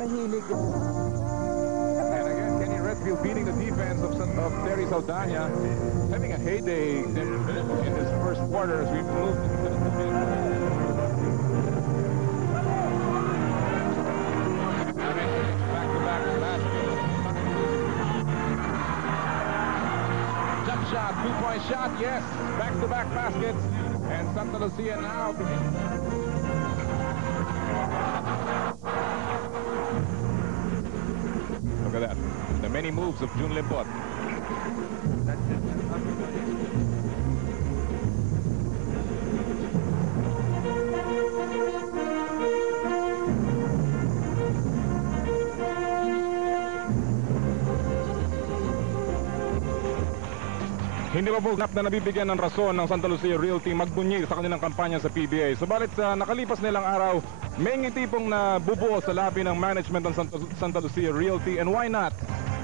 mahilig. And again, Kenny Redfield beating the defense of Terry Saldana, having a heyday in this first quarter as we moved into the back-to-back baskets. Jump shot, two-point shot, yes. Back-to-back baskets. And Santa Lucia now. Look at that. The many moves of June Limpot. Hindi pa po na nabibigyan ng rason ng Santa Lucia Realty magbunyi sa kanilang kampanya sa PBA. Subalit sa nakalipas nilang araw, may ngiti pong nabubuo sa labi ng management ng Santa Lucia Realty, and why not?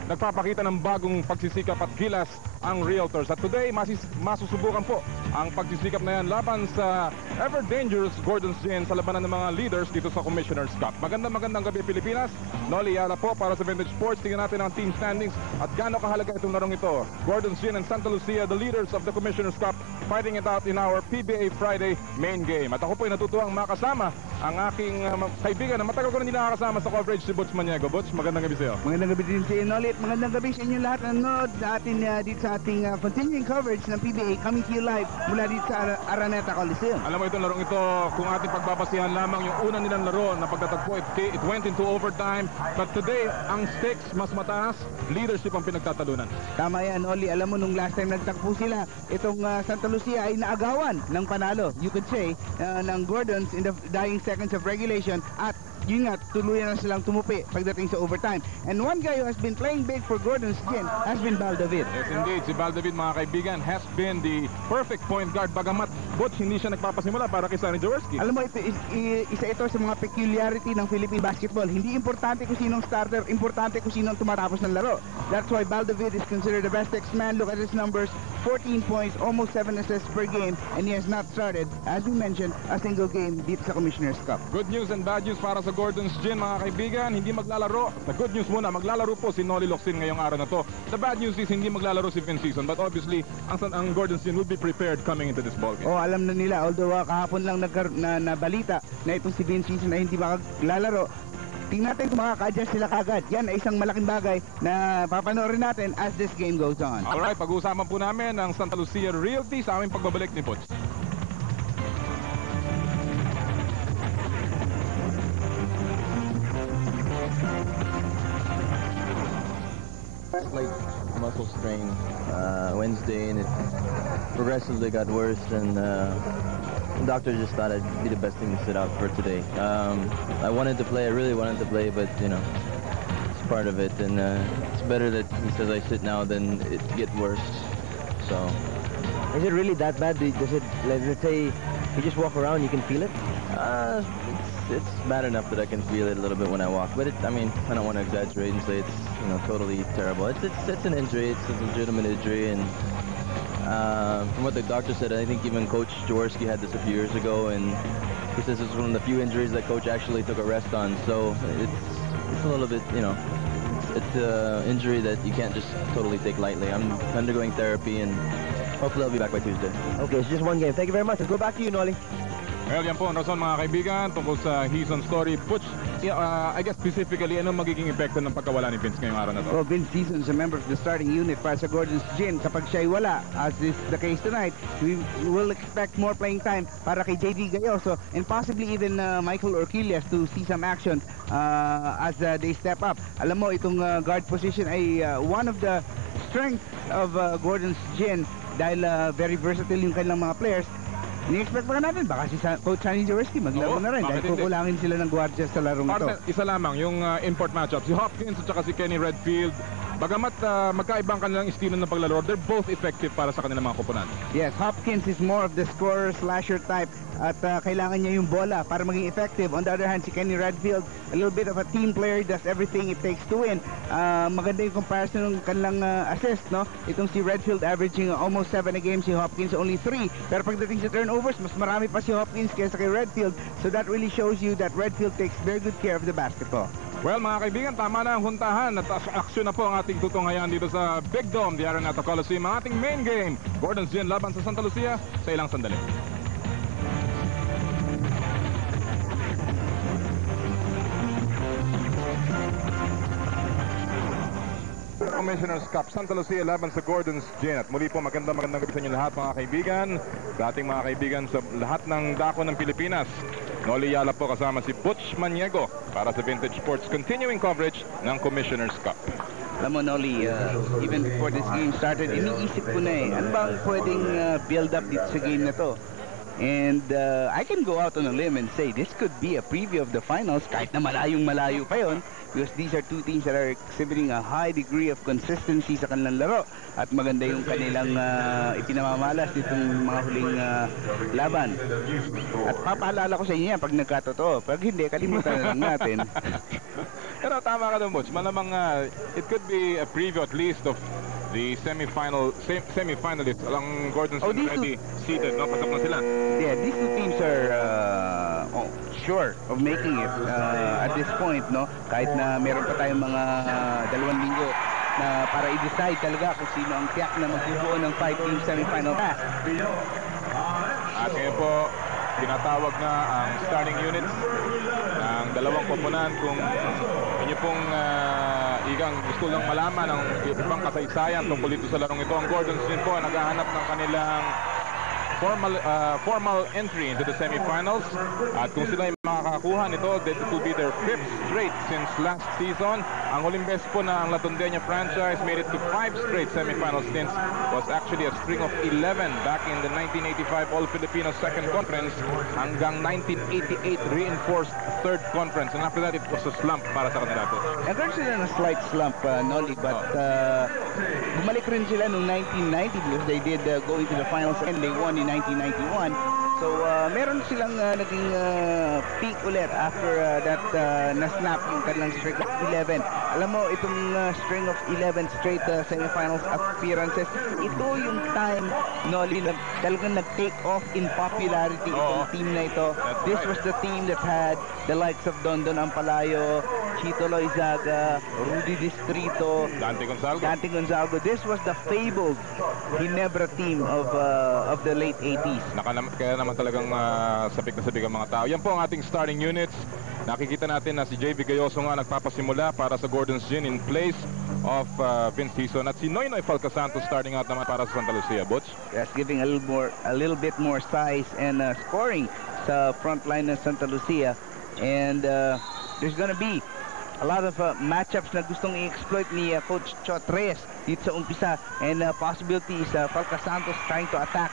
Nagpapakita ng bagong pagsisikap at gilas ang Realtors. At today, masusubukan po ang pagsisikap na yan laban sa ever-dangerous Gordon's Gin sa labanan ng mga leaders dito sa Commissioner's Cup. Magandang gabi Pilipinas. Noli Yala po para sa Vintage Sports. Tingnan natin ang team standings at gaano kahalaga itong larong ito. Gordon's Gin and Santa Lucia, the leaders of the Commissioner's Cup, fighting it out in our PBA Friday main game. At ako po ay natutuwang makasama ang aking kaibigan na matagal ko na hindi nakakasama sa coverage, si Butch Maniego. Butch, magandang gabi sa'yo. Magandang gabi din sa Noli. Magandang gabi sa inyo lahat na nanood sa atin dito sa ating continuing coverage ng PBA, coming to you live mula dito sa Araneta Coliseum. Alam mo itong larong ito, kung ating pagbabasihan lamang yung una nilang laro na pagtatagpo, it went into overtime. But today, ang stakes mas mataas, leadership ang pinagtatalunan. Tama yan, Oli. Alam mo, nung last time nagtagpo sila, itong Santa Lucia ay naagawan ng panalo, you could say, ng Gordons in the dying seconds of regulation, at yun nga, tuluyan na silang tumupi pagdating sa overtime. And one guy who has been playing big for Gordon's Gin has been Val David. Yes, indeed. Si Val David, mga kaibigan, has been the perfect point guard. Bagamat, Butch, hindi siya nagpapasimula para kay Sonny Jaworski. Alam mo, isa ito sa mga peculiarity ng Philippine basketball. Hindi importante kung sinong starter, importante kung sinong tumatapos ng laro. That's why Val David is considered the best X-man. Look at his numbers, 14 points, almost 7 assists per game, and he has not started, as we mentioned, a single game dito sa Commissioner's Cup. Good news and bad news para sa Gordon's Gin, mga kaibigan. Hindi maglalaro. The good news muna, maglalaro po si Noli Locsin ngayong araw na to. The bad news is hindi maglalaro si Vince Season, but obviously ang Gordon's Gin will be prepared coming into this ballgame. Oh, alam na nila, although kahapon lang nabalita na itong si Vince Season na hindi maglalaro. Tingnan natin kung makaka-adjust sila kagad. Yan ay isang malaking bagay na papanoorin natin as this game goes on. Alright, pag-uusapan po namin ang Santa Lucia Realty sa aming pagbabalik ni Butch. Like muscle strain Wednesday, and it progressively got worse, and the doctor just thought it'd be the best thing to sit out for today. I wanted to play, I really wanted to play, but you know, it's part of it, and it's better that he says I sit now than it get worse. So is it really that bad? Does it, let's say you just walk around, you can feel it? It's bad enough that I can feel it a little bit when I walk, but I mean, I don't want to exaggerate and say it's, you know, totally terrible. It's an injury. It's a legitimate injury, and from what the doctor said, I think even Coach Jaworski had this a few years ago, and he says it's one of the few injuries that Coach actually took a rest on. So it's a little bit, you know, it's an injury that you can't just totally take lightly. I'm undergoing therapy, and hopefully I'll be back by Tuesday. Okay, it's just one game. Thank you very much. Let's go back to you, Noli. Well, yan po ang rason, mga kaibigan, tungkol sa Hison story. Butch, I guess specifically, ano magiging epekto ng pagkawala ni Vince ngayong araw na to? Well, Vince Season is a member of the starting unit para sa Gordon's Gin. Kapag siya'y wala, as is the case tonight, we will expect more playing time para kay JD Gayoso and possibly even Michael Orquillas to see some action as they step up. Alam mo, itong guard position ay one of the strengths of Gordon's Gin dahil very versatile yung kanilang mga players. Ni-expect pa natin, baka si Coach Sonny Jaworski maglaro na rin dahil kukulangin sila ng gwardiya sa larong ito. Isa lamang, yung import matchup. Si Hopkins at saka si Kenny Redfield, bagamat magkaibang kanilang estilo ng paglalaro, they're both effective para sa kanilang mga koponan. Yes, Hopkins is more of the scorer slasher type at kailangan niya yung bola para maging effective. On the other hand, si Kenny Redfield, a little bit of a team player, does everything it takes to win. Maganda yung comparison ng kanilang assist, no? Itong si Redfield averaging almost 7 a game, si Hopkins only 3. Pero pagdating sa turnovers, mas marami pa si Hopkins kaysa kay Redfield. So that really shows you that Redfield takes very good care of the basketball. Well, mga kaibigan, tama na ang huntahan at aksyon na po ang ating tutunghayan dito sa Big Dome, the Araneta Coliseum. Ang ating main game, Gordon's Gin laban sa Santa Lucia sa ilang sandali. Commissioner's Cup, Santa Lucia laban sa Gordon's Gin. At muli po magandang gabi sa inyo lahat, mga kaibigan. Dating mga kaibigan sa lahat ng dako ng Pilipinas. Noli Yala po kasama si Butch Maniego para sa Vintage Sports continuing coverage ng Commissioner's Cup. Alam mo, Noli, even before this game started, iniisip ko na ano bang pwedeng build up dito sa game na to? And I can go out on a limb and say this could be a preview of the finals kahit na malayo pa yon, because these are two teams that are exhibiting a high degree of consistency sa kanilang laro at maganda yung kanilang ipinamamalas ditong mga huling laban. At papaalala ko sa inyo yan pag nagkatotoo. Pag hindi, kalimutan na lang natin. Pero tama ka doon, Butch. Malamang it could be a preview at least of the semi-finalists. Ang Gordon's already seated, no? Pasok na sila. Yeah, these two teams are sure of making it at this point, no? Kahit na meron pa tayong mga 2 linggo na para i-decide talaga kung sino ang tiyak na magbubuo ng 5-team semi-final pass. At ngayon po, tinatawag na ang starting units ng dalawang koponan. Kung inyo pong gusto lang malaman ang ibang kasaysayan tungkol dito sa larong ito, ang Gordon's Gin po naghahanap ng kanilang formal entry into the semifinals. At kung sila ay makakakuha nito, it will be their 5th straight since last season. Ang huling beses po na ang Latondenya franchise made it to 5 straight semifinal stints was actually a string of 11 back in the 1985 All-Filipino Second Conference hanggang 1988 reinforced Third Conference. And after that, it was a slump para sa kanila po. Meron sila na slight slump, Noli, but bumalik rin sila noong 1990 because they did go into the finals and they won in 1991. So meron silang naging peak ulit after that na-snap yung kanilang streak of 11. Alam mo, itong string of 11 straight semifinals appearances, ito yung time, Noli, na talagang nag-take off in popularity itong team na ito. This was the team that had the likes of Dondon Ampalayo, Chito Loizaga, Rudy Distrito, Dante Gonzalgo. This was the fabled Ginebra team of the late 80s. Kaya naman talagang sabik na sabik ang mga tao. Yan po ang ating starting units. Nakikita natin na si JV Gayoso nga nagpapasimula para sa Gordon's Gin in place of Vince Hison. At si Noynoy Falcasantos starting out naman para sa Santa Lucia. Butch? Yes, giving a little bit more size and scoring sa front line ng Santa Lucia. And there's gonna be a lot of matchups na gustong i-exploit ni Coach Chot Reyes dito sa umpisa. And possibility is Falcasantos trying to attack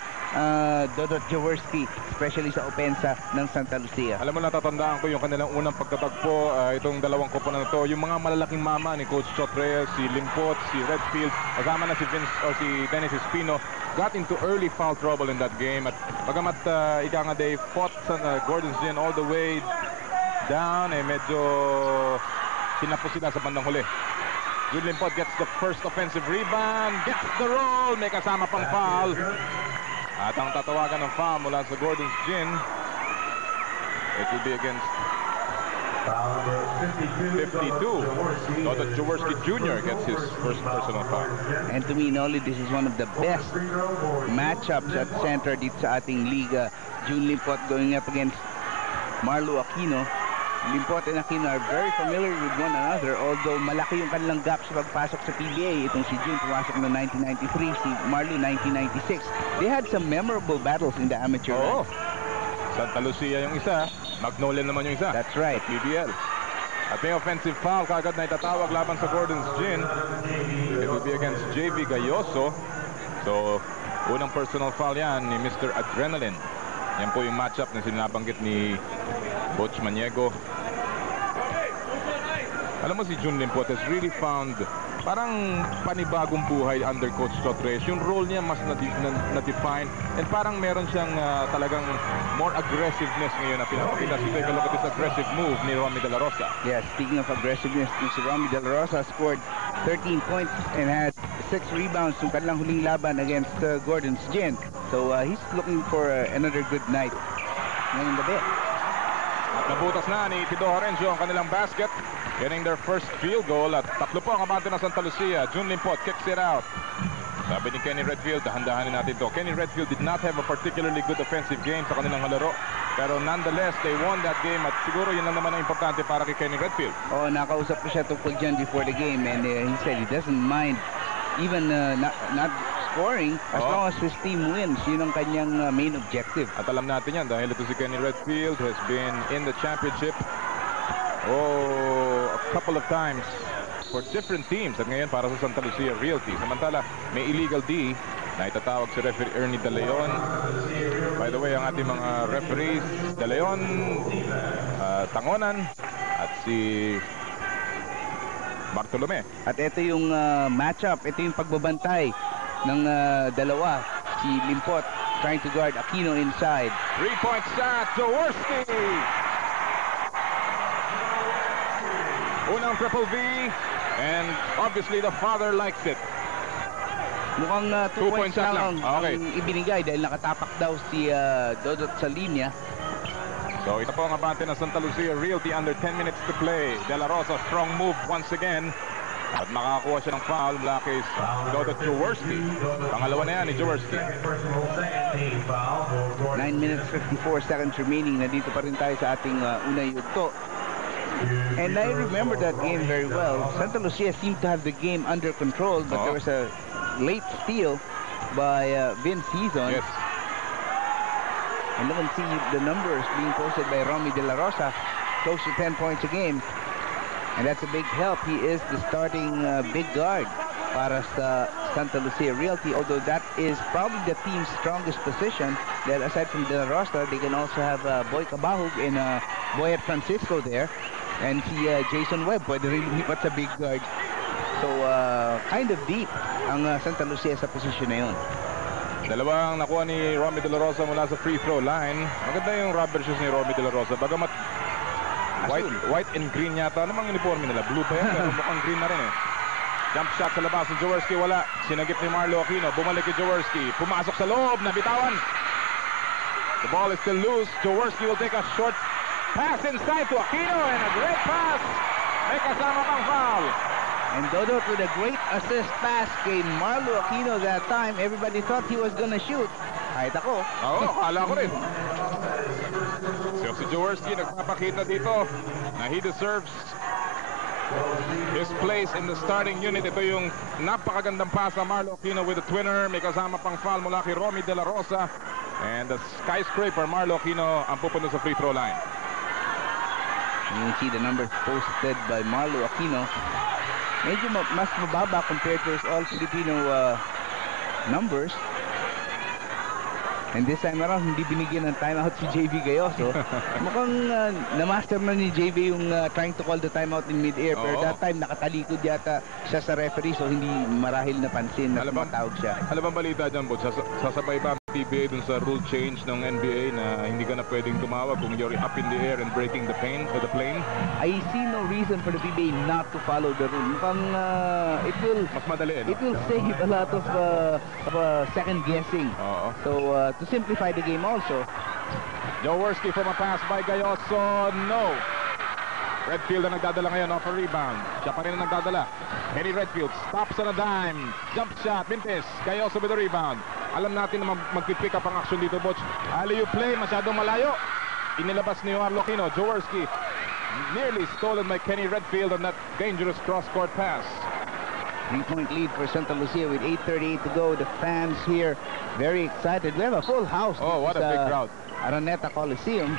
Dodot Jaworski, especially sa opensa ng Santa Lucia. Alam mo, natatandaan ko yung kanilang unang pagtatagpo, itong dalawang koponan na to, yung mga malalaking mama ni Coach Chot Reyes, si Limpot, si Redfield, kasama na si Vince or si Dennis Espino, got into early foul trouble in that game. At bagamat ika nga they fought sa Gordon's Gin all the way down, medyo sinapos sila sa bandang huli. Good Limpot gets the first offensive rebound, gets the roll, may kasama pang foul. At ang tatawagan ng foul mula sa Gordon's Gin, it will be against 52. Dodot Jaworski Jr. gets his first personal foul. And to me, Noli, this is one of the best matchups at center dito sa ating liga. June Limpot going up against Marlo Aquino. Limpot and Aquino are very familiar with one another, although malaki yung kanilang gap sa pagpasok sa PBA. Itong si June pumasok noong 1993, si Marlo 1996. They had some memorable battles in the amateur ranks. Santa Lucia yung isa, Magnolia naman yung isa. That's right. PBL. At may offensive foul kaagad na itatawag laban sa Gordon's Gin. It will be against JV Gayoso. So, unang personal foul yan ni Mr. Adrenaline. Yan po yung matchup na sinabanggit ni Butch Maniego. Alam mo, si June Limpot has really found parang panibagong buhay under Coach Chot Reyes. Yung role niya mas na-define and parang meron siyang talagang more aggressiveness ngayon na pinapakita. So take a look at this aggressive move ni Romy De La Rosa. Yeah, speaking of aggressiveness, si Romy De La Rosa scored 13 points and had 6 rebounds yung kanilang huling laban against Gordon's Gin. So he's looking for another good night ngayong gabi. At nabutas na ni Tido Horencio ang kanilang basket. getting their first field goal at tatlo po ang abante ng Santa Lucia. Jun Limpot kicks it out. Sabi ni Kenny Redfield, dahan-dahanin natin to. Kenny Redfield did not have a particularly good offensive game sa kanilang halaro. Pero nonetheless, they won that game at siguro yun lang naman ang importante para kay Kenny Redfield. Oh, nakausap ko siya tungkol dyan before the game and he said he doesn't mind even not scoring as long as his team wins. Yun ang kanyang main objective. At alam natin yan dahil ito si Kenny Redfield has been in the championship a couple of times for different teams at ngayon para sa Santa Lucia Realty. Samantala, may illegal D na itatawag si referee Ernie De Leon. By the way, ang ating mga referees, De Leon, Tangonan, at si Bartolome. At ito yung matchup, ito yung pagbabantay ng dalawa. Si Limpot trying to guard Aquino inside. 3-point shot, Jaworski! Unang triple V, and obviously the father likes it. Mukhang 2 points shot lang lang. Okay. ang ibinigay dahil nakatapak daw si Dodot sa linya. So ito po ang abante ng Santa Lucia Realty under 10 minutes to play. De La Rosa, strong move once again. At makakakuha siya ng foul mula kay Dodot Jaworski. Pangalawa na yan ni Jaworski. 9 minutes 54 seconds remaining. Nandito pa rin tayo sa ating unang yugto. And I remember that game very well. Santa Lucia seemed to have the game under control, but there was a late steal by Vince Hizon. Yes. And look and see the numbers being posted by Romy De La Rosa, close to 10 points a game. And that's a big help. He is the starting big guard para sa Santa Lucia Realty, although that is probably the team's strongest position. That aside from De La Rosa, they can also have Boy Cabahug and Boyet Francisco there. And si Jason Webb, pwede rin lumipat sa big guard. So, kind of deep ang Santa Lucia sa position na yun. Dalawang nakuha ni Romy De La Rosa mula sa free throw line. Maganda yung rubber shoes ni Romy De La Rosa. Bagamat white and green yata. Ano mang uniforme nila? Blue pa yan, pero mukhang green na rin eh. Jump shot sa labas ni Jaworski, wala. Sinagip ni Marlo Aquino. Bumalik kay Jaworski. Pumasok sa loob, nabitawan. The ball is still loose. Jaworski will take a short pass inside to Aquino and a great pass. May kasama pang foul. And Dodot with a great assist pass kay Marlo Aquino that time. Everybody thought he was gonna shoot. Kahit ako. Oo, akala ko rin. So si Jaworski nagpapakita dito na he deserves his place in the starting unit. Ito yung napakagandang pass sa Marlo Aquino with the twinner. May kasama pang foul mula kay Romy De La Rosa. And the skyscraper Marlo Aquino ang pupunta sa free throw line. And you see the numbers posted by Marlo Aquino. Medyo mas mababa compared to his all-Filipino numbers. And this time around, hindi binigyan ng timeout si JV Gayoso. Mukhang na-master na ni JV yung trying to call the timeout in mid-air. Pero that time, nakatalikod yata siya sa referee, so hindi marahil napansin na tumatawag siya. Alam bang balita dyan, Bud? Sasabay ba ang PBA dun sa rule change ng NBA na hindi ka na pwedeng tumawag kung you're up in the air and breaking the plane? I see no reason for the PBA not to follow the rule. Mukhang it will... Mas madali, no? It will save a lot of second guessing. So, to simplify the game also. Jaworski from a pass by Gayoso. No. Redfield ang nagdadala ngayon off a rebound. Siya pa rin ang nagdadala. Kenny Redfield stops on a dime. Jump shot. Mintis. Gayoso with the rebound. Alam natin na magpipick up ang action dito, Butch. Alley-oop play. Masyadong malayo. Inilabas ni Marlo Aquino. Jaworski nearly stolen by Kenny Redfield on that dangerous cross-court pass. 3-point lead for Santa Lucia with 8:38 to go. The fans here very excited. We have a full house. Oh, what a big crowd. Araneta Coliseum.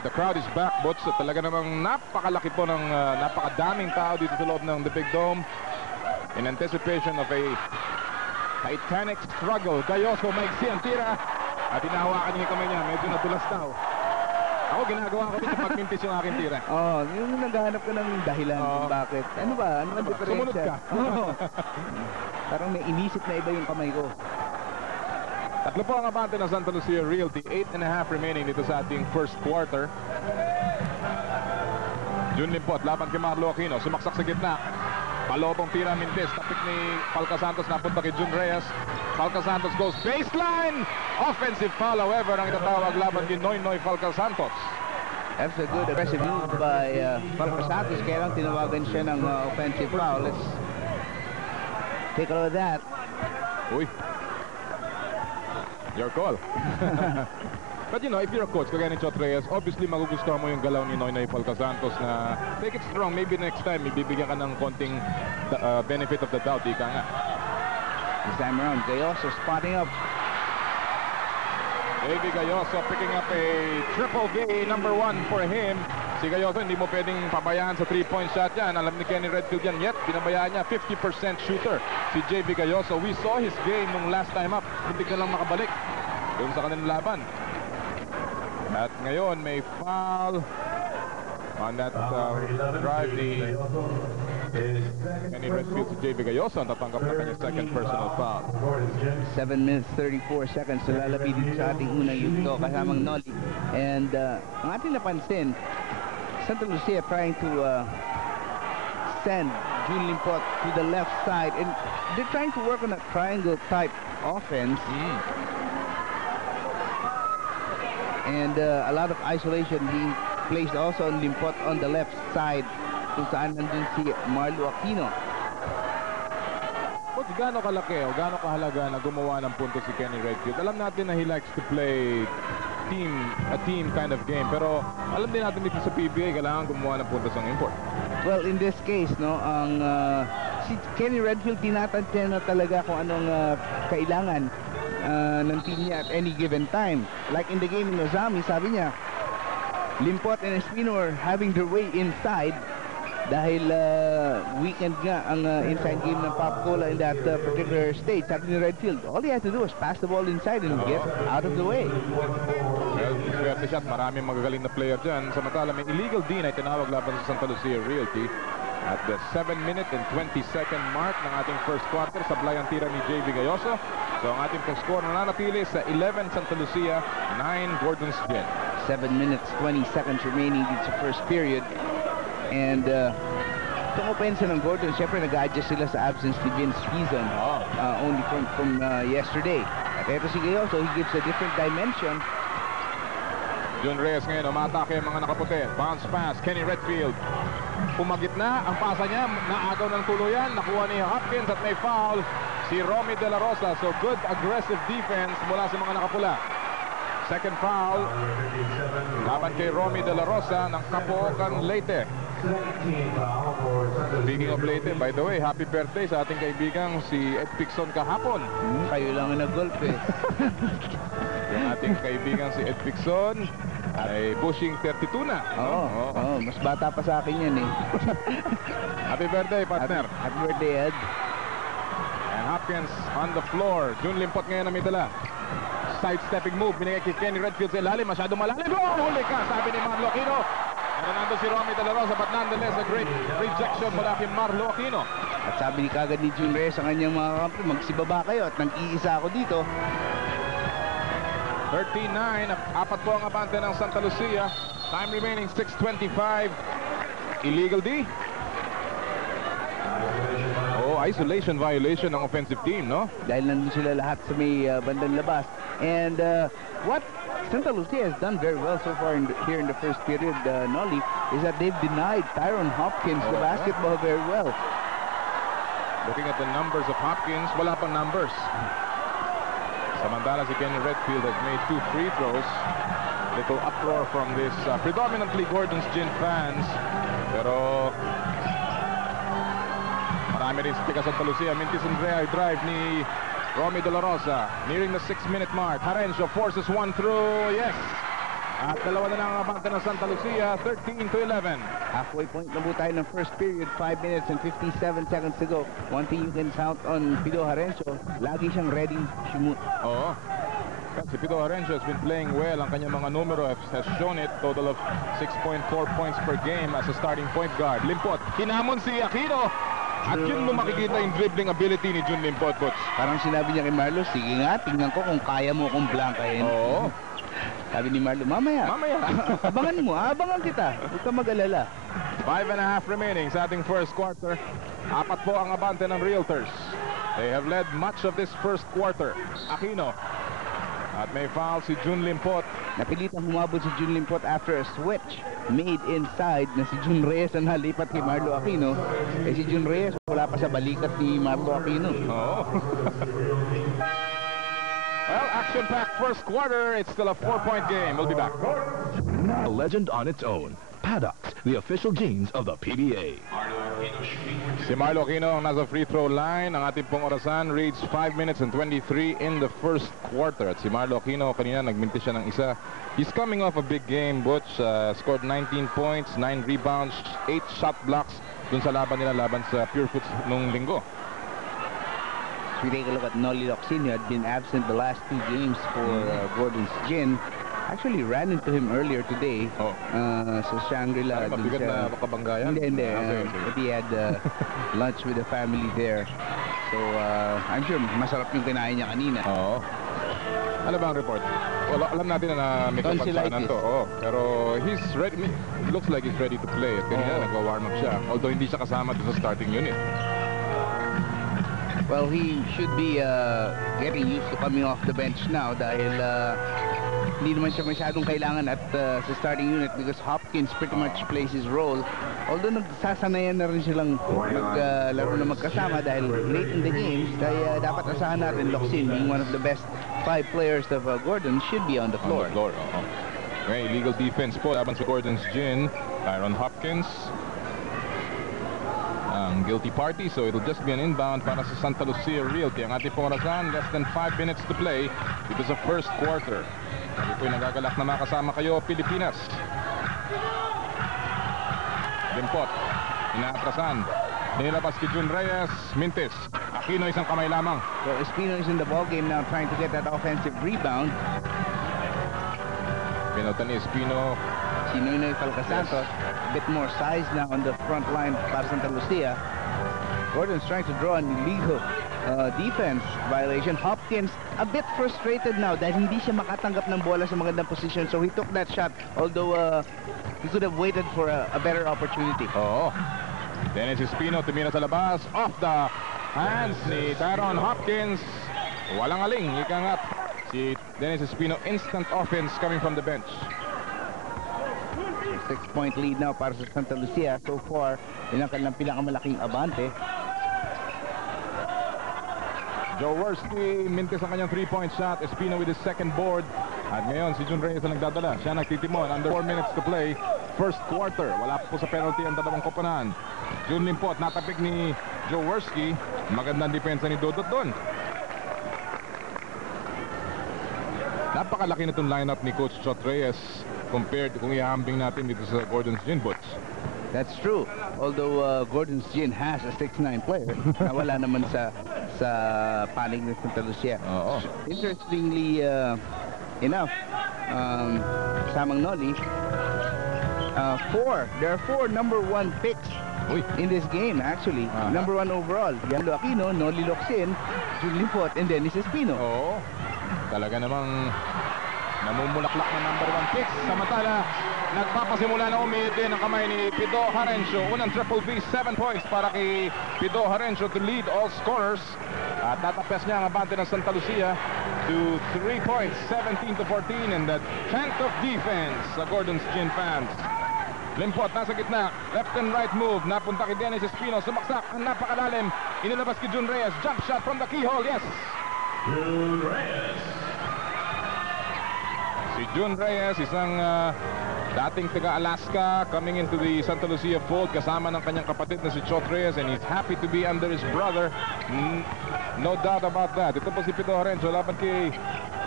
The crowd is back, Butch. Talaga namang napakalaki po ng napakadaming tao dito sa loob ng the Big Dome in anticipation of a titanic struggle. Gayoso maigsi ang tira at hinahawakan niya yung kamay niya. Medyo nadulas daw. Ako ginagawa ko dito pagmintis yung aking tira. Oh, yung naghahanap ka ng dahilan kung bakit. Ano ba? Ano ba diferensya? Sumunod ka. Parang may inisip na iba yung kamay ko. Tatlo po ang abante ng Santa Lucia Realty. 8.5 remaining dito sa ating first quarter. Jun Limpot, laban kay Marlo Aquino. Sumaksak sa gitna. Palotong tira, Mintis. Tapik ni Falca Santos, napunta kay Jun Reyes. Falca Santos goes baseline. Offensive foul, however, ang itatawag laban kay Noynoy Falca Santos. That's a good aggressive move by Falco Santos. Kaya lang tinawagan siya ng offensive foul. Let's take a look at that. Uy. Your call. But you know, if you're a coach, kagaya ni Chot Reyes, obviously magugustuhan mo yung galaw ni Noynoy Falco Santos na take it strong. Maybe next time, ibibigyan ka ng konting benefit of the doubt. Ika nga. This time around, Gayoso spotting up. Davey Gayoso picking up a triple V, number 1 for him. Si Gayoso, hindi mo pwedeng pabayaan sa 3-point shot yan. Alam ni Kenny Redfield yan, yet pinabayaan niya. 50% shooter si JV Gayoso. We saw his game nung last time up. Hindi ka lang makabalik doon sa kanilang laban. At ngayon, may foul on that drive ni Kenny Redfield si JV Gayoso. Ang tatanggap na kanyang second personal foul. 7 minutes 34 seconds na lalapit dito sa ating unang yugto kasamang Noli. And ang ating napansin, Santa Lucia trying to send June Limpot to the left side, and they're trying to work on a triangle type offense. And a lot of isolation being placed also on Limpot on the left side kung saan nandun si Marlo Aquino. Coach, gaano kalaki o gaano kahalaga na gumawa ng punto si Kenny Redfield? Alam natin na he likes to play a team kind of game, pero alam din natin dito sa PBA kailangan gumawa ng puntos ang import. Well, in this case, no, ang si Kenny Redfield tinatantya na talaga kung anong kailangan ng team niya at any given time. Like in the game in Ozami, sabi niya, Limpot and Espino are having their way inside dahil weekend nga ang inside game ng Pop Cola in that particular state. Sabi ni Redfield, all he had to do was pass the ball inside and get out of the way. Well, swerte siya at maraming magagaling na player dyan. Samantala, may illegal D na itinawag laban sa Santa Lucia Realty at the 7-minute and 20-second mark ng ating first quarter. Sablay ang tira ni JV Gayoso. So ang ating pong score nananatili sa 11 Santa Lucia, 9 Gordon's Gin. 7 minutes 20 seconds remaining dito sa first period. And itong offense ng Gordon, syempre nag-adjust sila sa absence ni Vince Fizon only from yesterday. At ito si Gayoso, he gives a different dimension. Jun Reyes ngayon, umatake ang mga nakaputi. Bounce pass, Kenny Redfield. Pumagit na, ang pasa niya, naagaw ng tuluyan, nakuha ni Hopkins at may foul si Romy De La Rosa. So good aggressive defense mula sa mga nakapula. Second foul laban kay Romy De La Rosa ng Capoocan Leyte. Speaking of Leyte, by the way, happy birthday sa ating kaibigang si Ed Pixon kahapon. Kayo lang ang nag-golf eh. Yung ating kaibigang si Ed Pixon ay pushing 32 na. Oo, mas bata pa sa akin yan eh. Happy birthday, partner. Happy birthday, Ed. And Hopkins on the floor. June Limpot ngayon na may dala. Side-stepping move, binigay kay Kenny Redfield sa ilalim, masyado malalim. Oh, huli ka, sabi ni Marlo Aquino. Pero nando si Romy De La Rosa, but nonetheless, a great rejection mula kay Marlo Aquino. At sabi ni kagad ni June Reyes sa kanyang mga kampi, magsibaba kayo at nag-iisa ako dito. 39, apat po ang abante ng Santa Lucia. Time remaining 6:25. Illegal D. Isolation violation ng offensive team, no? Dahil nandun sila lahat sa may bandang labas. And what Santa Lucia has done very well so far here in the first period, Nolly, is that they've denied Tyron Hopkins the basketball very well. Looking at the numbers of Hopkins, wala pang numbers. Samantala si Kenny Redfield has made 2 free throws. Little uproar from this predominantly Gordon's Gin fans. Pero marami rin sa Santa Lucia. Mintis Andrea drive ni Romy De La Rosa. Nearing the 6-minute mark. Harencio forces one through. Yes! At dalawa na lang ang abante ng Santa Lucia. 13-11. Halfway point na po tayo ng first period. 5 minutes and 57 seconds to go. One thing you can count on Pido Harencio, lagi siyang ready shoot. Oo. Si Pido Harencio has been playing well. Ang kanyang mga numero has shown it. Total of 6.4 points per game as a starting point guard. Limpot. Hinamon si Aquino. At yun mo makikita yung dribbling ability ni Jun Limpot, Coach. Parang sinabi niya kay Marlo, sige nga, tingnan ko kung kaya mo kong blankahin. Oo. Sabi ni Marlo, mamaya. Abangan mo, abangan kita. Huwag ka mag-alala. 5.5 remaining sa ating first quarter. Apat po ang abante ng Realtors. They have led much of this first quarter. Aquino. At may foul si Jun Limpot. Napilitang humabot si Jun Limpot after a switch. made inside na si Jun Reyes ang nalipat kay Marlo Aquino. Eh si Jun Reyes wala pa sa balikat ni Marlo Aquino. Oo. Well, action-packed first quarter. It's still a 4-point game. We'll be back. A legend on its own. Paddocks, the official jeans of the PBA. Si Marlo Aquino ang nasa free throw line. Ang ating pong orasan reads 5 minutes and 23 in the first quarter. At si Marlo Aquino kanina nagminti siya ng isa. He's coming off a big game, Butch. Scored 19 points, 9 rebounds, 8 shot blocks dun sa laban nila laban sa Pure Foods nung linggo. So we take a look at Nolly Locsin, who had been absent the last 2 games for Gordon's Gin. Actually ran into him earlier today sa Shangri-La. Mabigat na makabanggayan? Hindi. Okay. He had lunch with the family there. So I'm sure masarap yung kinain niya kanina. Oo. Ano ba ang report? Well, alam natin na may kapansanan to. Pero he's ready. It looks like he's ready to play. At kanina nagwa-warm up siya. Although hindi siya kasama sa starting unit. Well, he should be getting used to coming off the bench now dahil hindi naman siya masyadong kailangan at sa starting unit because Hopkins pretty much plays his role. Although nagsasanayan na rin silang maglaro na magkasama dahil late in the games, kaya dapat asahan natin Locsin being one of the best 5 players of Gordon should be on the floor. Okay, illegal defense po laban sa Gordon's Gin. Tyron Hopkins ang guilty party, so it'll just be an inbound para sa Santa Lucia Realty. Ang ating pong orasan, less than 5 minutes to play. Ito sa first quarter. Sabi po'y nagagalak na makasama kayo, Pilipinas. Limpot, inaatrasan. Nilabas kay Jun Reyes, Mintis. Aquino isang kamay lamang. So Espino is in the ball game now trying to get that offensive rebound. Pinauta ni Espino. Si Noynoy Falcasantos, a bit more size now on the front line para Santa Lucia. Gordon's trying to draw an illegal defense violation. Hopkins a bit frustrated now dahil hindi siya makatanggap ng bola sa magandang position, so he took that shot, although he could have waited for a better opportunity. Oo. Dennis Espino tumira sa labas, off the hands ni Tyron Hopkins. Walang aling, ika nga. Si Dennis Espino, instant offense coming from the bench. 6-point lead now para sa Santa Lucia. So far, yun ang kanilang pinakamalaking abante. Jaworski, mintis ang kanyang 3-point shot. Espino with his second board. At ngayon, si Jun Reyes ang nagdadala. Siya nagtitimon. Under 4 minutes to play. First quarter. Wala po sa penalty ang dalawang koponahan. Jun Limpot, natapik ni Jaworski. Magandang depensa ni Dodot doon. Napakalaki na itong lineup ni Coach Chot Reyes compared kung ihambing natin dito sa Gordon's Gin, Butch. That's true. Although Gordon's Gin has a 6'9" player na wala naman sa panig ng Santa Lucia. Interestingly enough, kasamang Nolly, there are 4 number 1 picks in this game actually. Number 1 overall, Yanlo Aquino, Nolly Locsin, Jun Limpot, and Dennis Espino. Oo. Talaga namang namumulaklak na number 1 picks. Samantala, nagpapasimula na umiitin ang kamay ni Pido Harencio. Unang triple B, 7 points para kay Pido Harencio to lead all scorers. At tatapes niya ang abante ng Santa Lucia to 3 points, 17-14 in the 10th of defense sa Gordon's Gin fans. Limpot nasa gitna, left and right move, napunta kay Dennis Espino, sumaksak ang napakalalim, inilabas kay Jun Reyes, jump shot from the keyhole, yes! Jun Reyes. Si Jun Reyes, isang dating taga-Alaska, coming into the Santa Lucia fold, kasama ng kanyang kapatid na si Chot Reyes, and he's happy to be under his brother. No doubt about that. Ito po si Pido Harencio, laban kay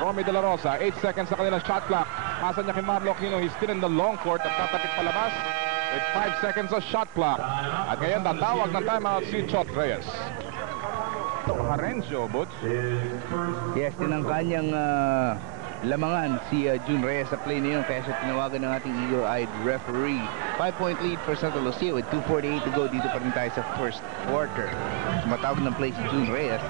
Romy De La Rosa. 8 seconds sa kanilang shot clock. Pasa niya kay Marlo Aquino. He's still in the long court at tatapit palabas with 5 seconds of shot clock. At ngayon, tatawag ng timeout si Chot Reyes. Harencio, Butch. Yes, din ang kanyang lamangan si Jun Reyes sa play na yun, kaya siya tinawagan ng ating eagle-eyed referee. 5-point lead for Santa Lucia with 2:48 to go. Dito pa rin tayo sa first quarter. Matawag ng play si Jun Reyes.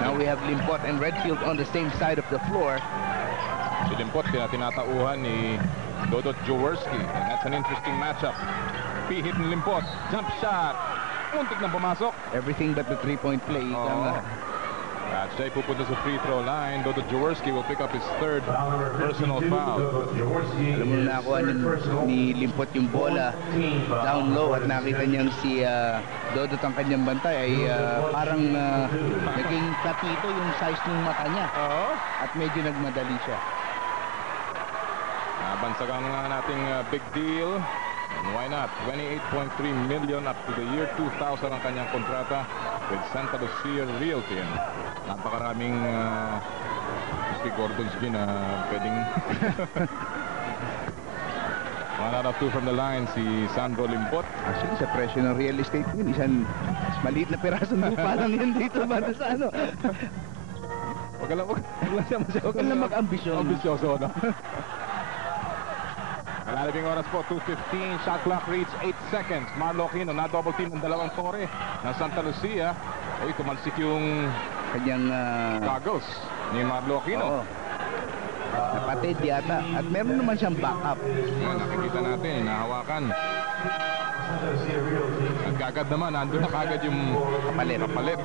Now we have Limpot and Redfield on the same side of the floor. Si Limpot, tinatauhan ni Dodot Jaworski, and that's an interesting matchup. P-hit ni Limpot, jump shot, muntik na pumasok. Everything but the 3-point play. At siya ay pupunta sa free throw line. Dodo Jaworski will pick up his third personal foul. Alam mo na nakuha ni Limpot yung bola down low at nakita niyang si Dodot ang kanyang bantay ay parang naging platito yung size ng mata niya. Oo. At medyo nagmadali siya. Bansagang nating big deal. And why not? 28.3 million up to the year 2000 ang kanyang kontrata with Santa Lucia Realty. Napakaraming si Gordon's Gin na pwedeng 1 out of 2 from the line si Sandro Limpot. Actually, sa presyo ng real estate yun, isang maliit na pirasong lupa lang yun dito banda sa ano. Wag lang mag-ambisyon. Ambisyoso, no? Malalabing oras po, 2:15. Shot clock reads 8 seconds. Marlo Aquino na double team ng dalawang tore ng Santa Lucia. Uy, tumalsik yung Kanyang goggles ni Marlo Aquino. napatid yata. At meron naman siyang backup. Yan, nakikita natin, nahawakan. At kagad naman, nandun na kagad yung kapalit.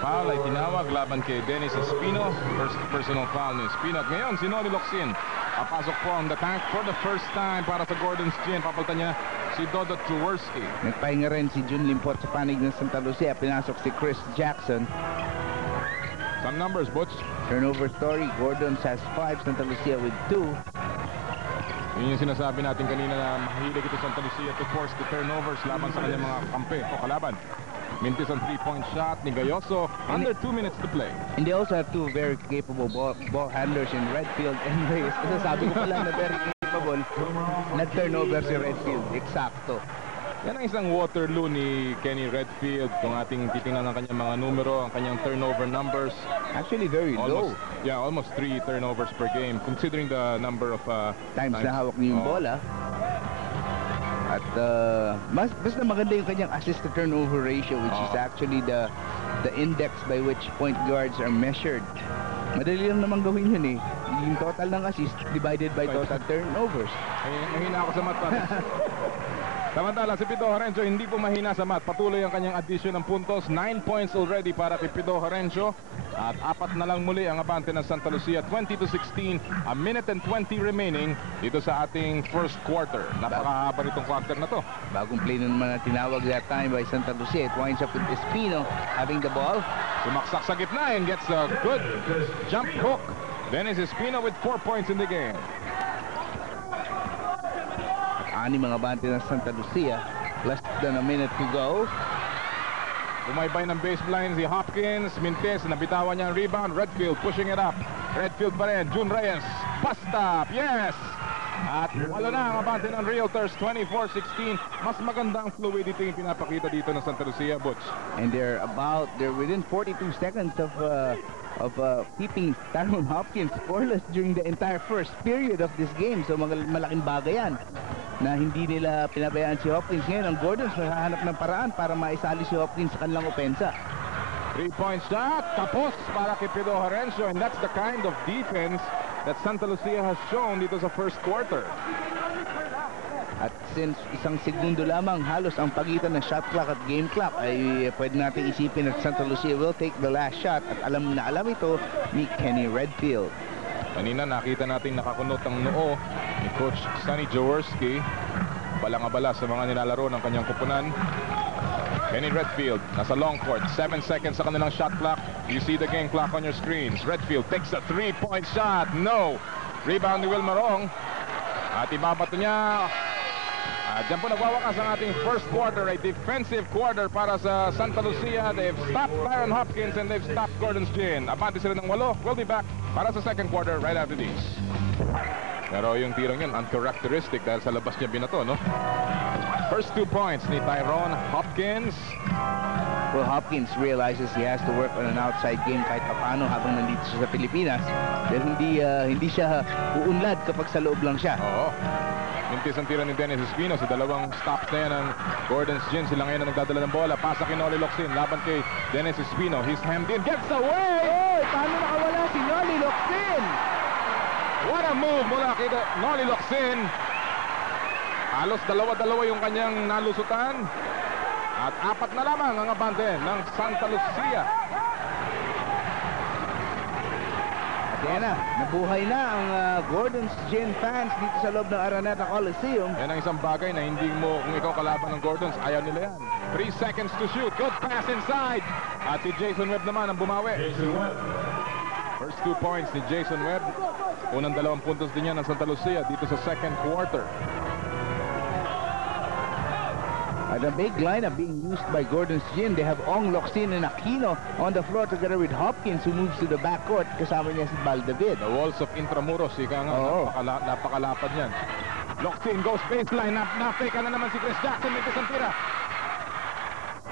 Foul ay tinawag laban kay Dennis Espino. First personal foul ni Espino. At ngayon, si Noli Locsin. Papasok po on the tank for the first time para sa Gordon's Gin. Papalitan niya si Dodot Jaworski. Nagpahinga rin si Jun Limpot sa panig ng Santa Lucia. Pinasok si Chris Jackson. Some numbers, Butch. Turnover story. Gordon has 5. Santa Lucia with 2. Yun yung sinasabi natin kanina na mahilig ito Santa Lucia to force the turnovers laban sa kanyang mga kampe o kalaban. Mintis ang 3-point shot ni Gayoso. Under 2 minutes to play. And they also have two very capable ball handlers in Redfield and Reyes. Kasi sabi ko pa lang na very capable. Nag-turnover si Redfield. Eksakto. Yan ang isang Waterloo ni Kenny Redfield. Kung ating titingnan ang kanyang mga numero, ang kanyang turnover numbers. Actually very low. Almost 3 turnovers per game considering the number of Times na hawak niya yung bola. At basta maganda yung kanyang assist to turnover ratio, which is actually the index by which point guards are measured. Madali lang naman gawin yun eh. Yung total ng assist divided by total turnovers. Mahina ako sa math. Samantala, si Pido Horencio hindi po mahina sa math. Patuloy ang kanyang addition ng puntos. 9 points already para kay Pido Horencio. At 4 na lang muli ang abante ng Santa Lucia. 20-16. A minute and 20 remaining dito sa ating first quarter. Napakahaba nitong quarter na to. Bagong play na naman na tinawag that time by Santa Lucia. It winds up with Espino having the ball. Sumaksak sa gitna and gets a good jump hook. Dennis Espino with 4 points in the game. Ani mga bante ng Santa Lucia. Less than a minute to go. Bumaybay ng baseline si Hopkins. Mintes, nabitawan niya ang rebound. Redfield pushing it up. Redfield pa rin. June Reyes. Bust up. Yes! At wala na ang abante ng Realtors. 24-16. Mas maganda ang fluidity yung pinapakita dito ng Santa Lucia, Butch. And they're within 42 seconds of keeping Tyrone Hopkins scoreless during the entire first period of this game. So malaking bagay yan na hindi nila pinabayaan si Hopkins. Ngayon ang Gordons nakahanap ng paraan para maisali si Hopkins sa kanilang opensa. 3-point shot. Tapos para kay Pido Horencio. And that's the kind of defense that Santa Lucia has shown dito sa first quarter. At since isang segundo lamang halos ang pagitan ng shot clock at game clock, ay pwede natin isipin at Santa Lucia will take the last shot. At alam ito ni Kenny Redfield. Kanina nakita natin nakakunot ang noo ni Coach Sonny Jaworski. Balang-abala sa mga nilalaro ng kanyang kupunan. Kenny Redfield nasa long court. 7 seconds sa kanilang shot clock. You see the game clock on your screens. Redfield takes a 3-point shot. No! Rebound ni Will Marong. At ibabato niya. Diyan po nagwawakas ang ating first quarter. A defensive quarter para sa Santa Lucia. They've stopped Byron Hopkins and they've stopped Gordon's Gin. Abante sila ng 8. We'll be back para sa second quarter right after these. Pero yung tirong yun, uncharacteristic dahil sa labas niya binato, no? First 2 points ni Tyrone Hopkins. Well, Hopkins realizes he has to work on an outside game kahit paano habang nandito siya sa Pilipinas. Dahil hindi siya uunlad kapag sa loob lang siya. Oo. Mintis ang tira ni Dennis Espino sa dalawang stops na yan ng Gordon's Gin. Sila ngayon ang nagdadala ng bola. Pasa kay Noli Locsin. Laban kay Dennis Espino. He's hemmed in. Gets away! Oy! Paano nakawala si Noli Locsin? What a move mula kay Noli Locsin. Halos dalawa-dalawa yung kanyang nalusutan. At 4 na lamang ang abante ng Santa Lucia. Kaya na, nabuhay na ang Gordon's Gin fans dito sa loob ng Araneta Coliseum. Yan ang isang bagay na hindi mo, kung ikaw kalaban ng Gordons, ayaw nila yan. 3 seconds to shoot. Good pass inside. At si Jason Webb naman ang bumawi. First 2 points ni Jason Webb. Unang 2 puntos din yan ng Santa Lucia dito sa second quarter. At a big lineup being used by Gordon's Gin. They have Ong, Locsin, and Aquino on the floor together with Hopkins, who moves to the backcourt. Kasama niya si Baldavid. The walls of Intramuros, ika nga, Oo. napakalapad yan. Locsin goes baseline, na-fake na naman si Chris Jackson, mintis ang tira.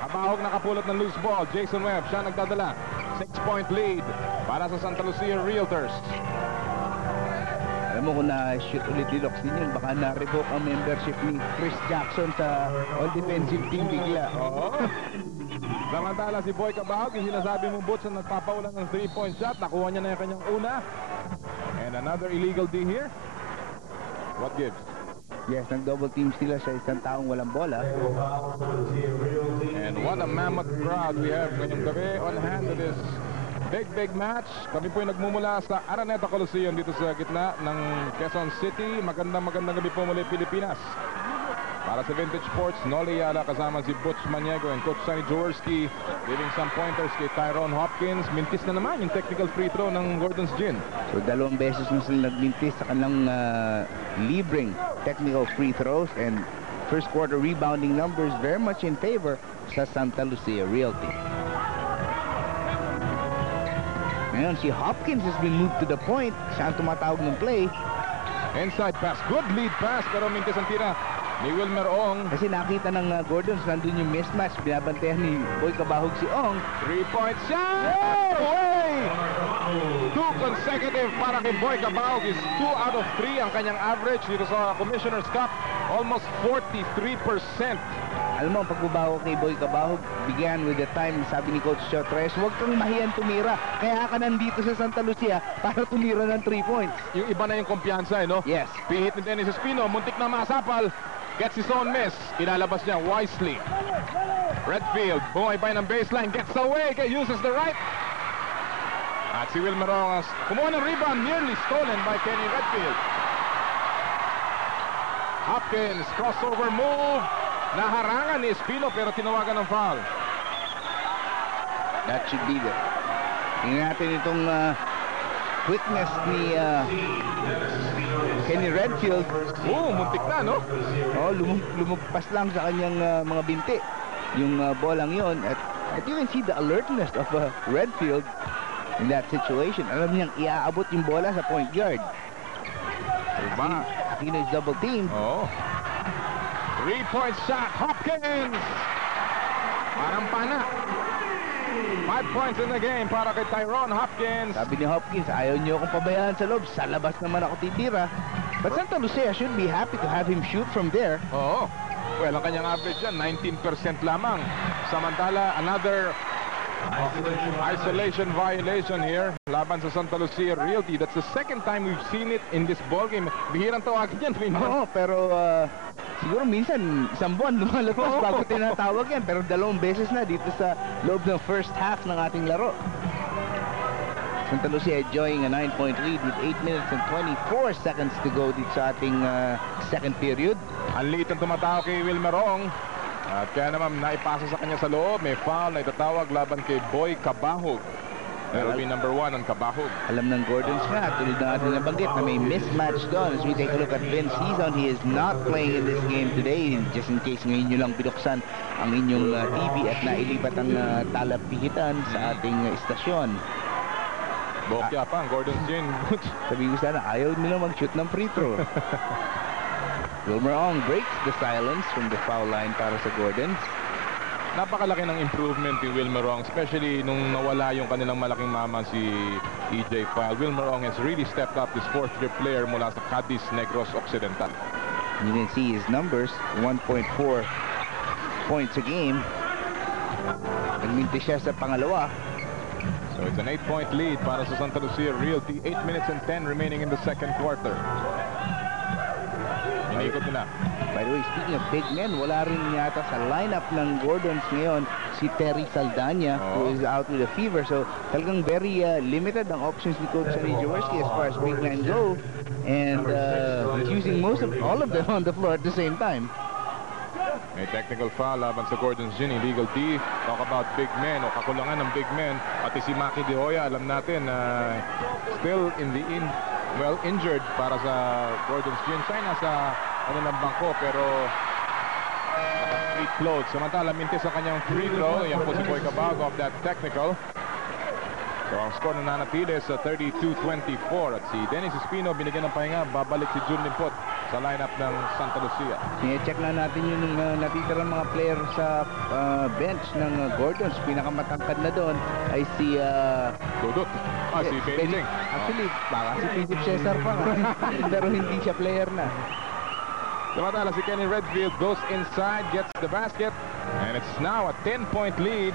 Kabahog nakapulot ng loose ball. Jason Webb, siya nagdadala. 6-point lead para sa Santa Lucia Realtors. Alam mo kung na-shoot ulit ni Locsin yun, baka na-revoke ang membership ni Chris Jackson sa all-defensive team bigla. Oo. Samantala si Boy Cabahog, yung sinasabi mong Butch na nagpapaulan ng 3-point shot, nakuha niya na yung kanyang una. And another illegal D here. What gives? Yes, nag-double team sila sa isang taong walang bola. And what a mammoth crowd we have ngayong gabi on hand to this big match. Kami po ay nagmumula sa Araneta Coliseum dito sa gitna ng Quezon City. Magandang gabi po muli Pilipinas. Para sa Vintage Sports, Noli Yala kasama si Butch Maniego and Coach Sonny Jaworski, giving some pointers kay Tyrone Hopkins. Mintis na naman yung technical free throw ng Gordon's Gin. So 2 beses na sila nagmintis sa kanilang libreng technical free throws, and first quarter rebounding numbers very much in favor sa Santa Lucia Realty. Ngayon si Hopkins has been moved to the point. Siya ang tumatawag ng play. Inside pass, good lead pass, pero mintis ang tira ni Wilmer Ong. Kasi nakita ng Gordons, nandun yung mismatch. Binabantayan ni Boy Cabahog si Ong. 3-point shot! Away! 2 consecutive para kay Boy Cabahog is 2 out of 3 ang kanyang average dito sa Commissioner's Cup. Almost 43%. Alam mo, ang pagbabago kay Boy Cabahog began with the time, sabi ni Coach Chotres, huwag kang mahiyan tumira. Kaya ka nandito sa Santa Lucia para tumira ng 3 points. Yung iba na yung kumpiyansa, no? Yes. Pihit ni Dennis Espino, muntik na masapal. Gets his own miss. Ilalabas niya wisely. Redfield, bumay ng baseline, gets away, uses the right. At si Wilmer Ong kumuha ng rebound, nearly stolen by Kenny Redfield. Hopkins, crossover move. Naharangan ni Espino pero tinawagan ng foul. That should be there. Tingnan natin itong quickness ni Kenny Redfield. Muntik na, no? Oh, lumagpas lang sa kanyang mga binti yung bolang yon, at you can see the alertness of Redfield in that situation. Alam niyang iaabot yung bola sa point guard. Diba? Aquino is double teamed. Oh. 3-point shot, Hopkins! Parang pana. 5 points in the game para kay Tyrone Hopkins. Sabi ni Hopkins, ayaw niyo akong pabayaan sa loob. Sa labas naman ako titira. But Santa Lucia should be happy to have him shoot from there. Oo. Well, ang kanyang average yan, 19% lamang. Samantala, another isolation violation here laban sa Santa Lucia Realty. That's the second time we've seen it in this ballgame. Bihirang tawagin yan, Freeman. Oo, pero siguro minsan isang buwan lumalabas bago tinatawag yan. Pero 2 beses na dito sa loob ng first half ng ating laro. Santa Lucia enjoying a 9-point lead with 8 minutes and 24 seconds to go dito sa ating second period. Ang liit ang tumatawag kay Wilmer Ong. At kaya naman naipasa sa kanya sa loob. May foul na itatawag laban kay Boy Cabahog. That will be number 1 on Cabahog. Alam ng Gordons nga, tulad ng ating nabanggit na may mismatch doon. As we take a look at Vince Season, he is not playing in this game today. Just in case ngayon nyo lang binuksan ang inyong TV at nailipat ang talapihitan sa ating istasyon. Bokya pa ang Gordon's Gin. Sabi ko sana, ayaw nila mag-shoot ng free throw. Wilmer Ong breaks the silence from the foul line para sa Gordons. Napakalaki ng improvement ni Wilmer Ong, especially nung nawala yung kanilang malaking mama si EJ File. Wilmer Ong has really stepped up this 4th-year player mula sa Cadiz Negros Occidental. You can see his numbers, 1.4 points a game. Nagminti siya sa pangalawa. So it's an 8-point lead para sa Santa Lucia Realty. 8 minutes and 10 remaining in the second quarter. Inikot nila. By the way, speaking of big men, wala rin yata sa lineup ng Gordons ngayon si Terry Saldana, who is out with a fever. So talagang very limited ang options ni Coach Sonny Jaworski as far as big men go. And he's using all of them on the floor at the same time. May technical foul laban sa Gordon's Gin, illegal D. Talk about big men o kakulangan ng big men. Pati si Maki De Hoya, alam natin, still injured para sa Gordon's Gin. Siya ay nasa ng bangko pero naka-street clothes. Samantala, mintis ang kanyang free throw. Yan po si Boy Cabago of that technical. So ang score na nanatili sa 32-24 at si Dennis Espino binigyan ng pahinga, babalik si Jun Limpot sa lineup ng Santa Lucia. I-check na natin yung natitirang mga player sa bench ng Gordons. Pinakamatangkad na doon ay si Dudut. Si Benching. Actually, baka si Philip Cesar pa nga. Pero hindi siya player na. Samantala si Kenny Redfield goes inside, gets the basket, and it's now a 10-point lead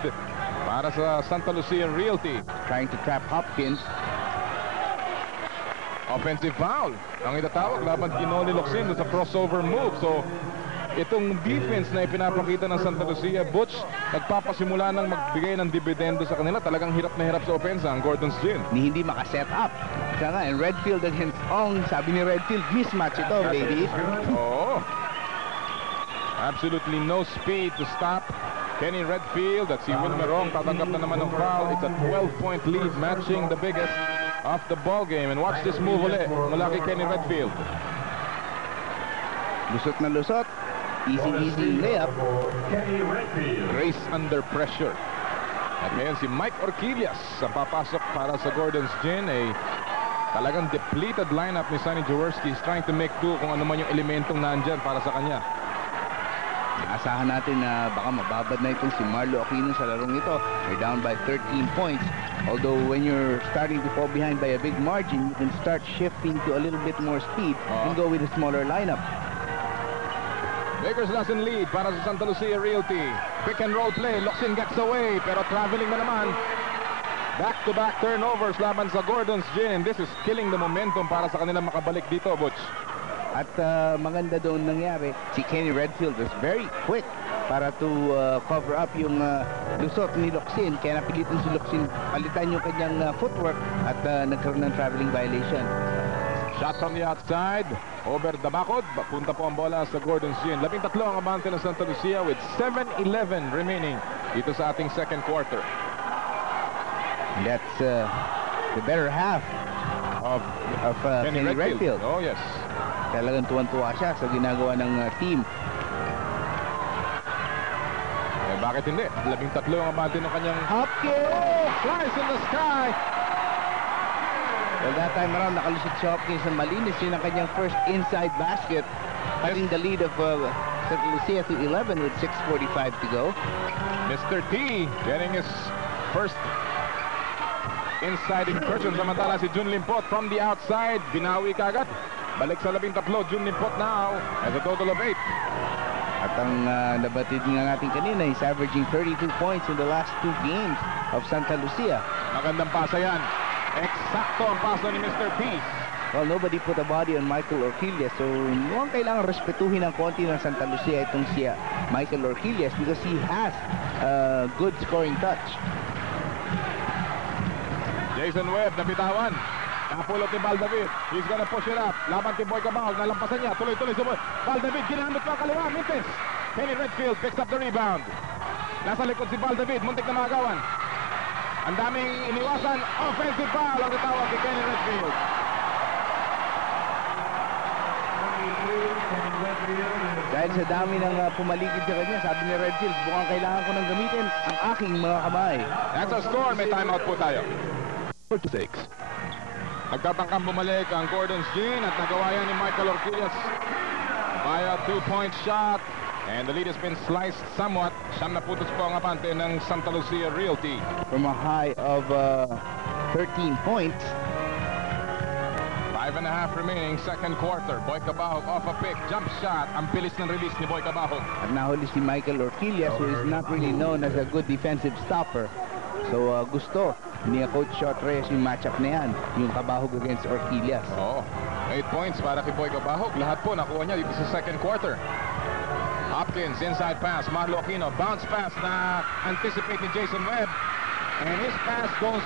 para sa Santa Lucia Realty. Trying to trap Hopkins. Offensive foul ang itatawag laban kay Noli Locsin sa crossover move. So itong defense na ipinapakita ng Santa Lucia, Butch, nagpapasimula ng magbigay ng dividendo sa kanila. Talagang hirap na hirap sa opensa ang Gordon's Gin. Hindi makaset up. Kaya nga, and Redfield against Ong, sabi ni Redfield, mismatch ito, baby. Oh, absolutely no speed to stop Kenny Redfield. At si Will Merong tatanggap na naman ng foul. It's a 12-point lead, matching the biggest of the ball game. And watch this move ulit mula kay Kenny Redfield. Lusot na lusot. Easy layup. Grace under pressure. At ngayon si Mike Orquillas ang papasok para sa Gordon's Gin. Talagang depleted lineup ni Sonny Jaworski. He's trying to make do kung ano man yung elementong nandyan para sa kanya. Asahan natin na baka mababad na itong si Marlo Aquino sa larong ito. They're down by 13 points. Although when you're starting to fall behind by a big margin, you can start shifting to a little bit more speed and go with a smaller lineup. Lakers Lassen lead para sa Santa Lucia Realty. Pick and roll play. Locsin gets away pero traveling na naman. Back-to-back turnovers laban sa Gordon's Gin. This is killing the momentum para sa kanila makabalik dito, Butch. At maganda doon nangyari, si Kenny Redfield was very quick para to cover up yung lusot ni Locsin. Kaya napilitan si Locsin palitan yung kanyang footwork at nagkaroon ng traveling violation. Shot from the outside, over the bakod. Punta po ang bola sa Gordon's Gin. 13 ang abante ng Santa Lucia with 7:11 remaining dito sa ating second quarter. That's the better half of Kenny Redfield. Oh yes. Talagang tuwan-tuwa siya sa ginagawa ng team. Bakit hindi? 13 ang abante ng kanyang Hopkins! flies in the sky. Well, that time around, nakalusot si Hopkins na malinis. Yun ang kanyang first inside basket, cutting the lead of Santa Lucia to 11 with 6:45 to go. Mr. T getting his first inside incursion. Samantala si Jun Limpot from the outside. Binawi kagad. Balik sa 13. Jun Limpot now has a total of 8. At ang nabatid nga natin kanina, he's averaging 32 points in the last 2 games of Santa Lucia. Magandang pasa yan. Eksakto ang paso ni Mr. Peace. Well, nobody put a body on Michael Orquillas, so mukhang kailangan respetuhin ng konti ng Santa Lucia itong si Michael Orquillas because he has good scoring touch. Jason Webb nabitawan. Nakapulot ni Baldavid. He's gonna push it up. Laban kay Boy Cabao. Nalampasan niya. Tuloy-tuloy si Baldavid. Ginamit pa ang kaliwa. Mintis. Kenny Redfield picks up the rebound. Nasa likod si Baldavid. Muntik na magawan. Ang daming iniwasan. Offensive foul ang tawag kay Kenny Redfield. Dahil sa dami ng pumaligid sa kanya, sabi ni Redfield, mukhang kailangan ko nang gamitin ang aking mga kamay. That's a score. May timeout po tayo. 46. Nagtatangkang bumalik ang Gordon's Gin at nagawa yan ni Michael Orquillas by a 2-point shot. And the lead has been sliced somewhat. Siyam na putos po ang apante ng Santa Lucia Realty. From a high of 13 points. 5.5 remaining, second quarter. Boy Cabao off a pick, jump shot. Ang bilis ng release ni Boy Cabao. At nahuli si Michael Orquillas, who is not really known as a good defensive stopper. So gusto ni Coach Shot Reyes yung matchup na yan, yung Cabao against Orquillas. Oh. 8 points para kay Boy Cabahog. Lahat po nakuha niya dito sa second quarter. Hopkins, inside pass. Marlo Aquino, bounce pass na anticipate ni Jason Webb. And his pass goes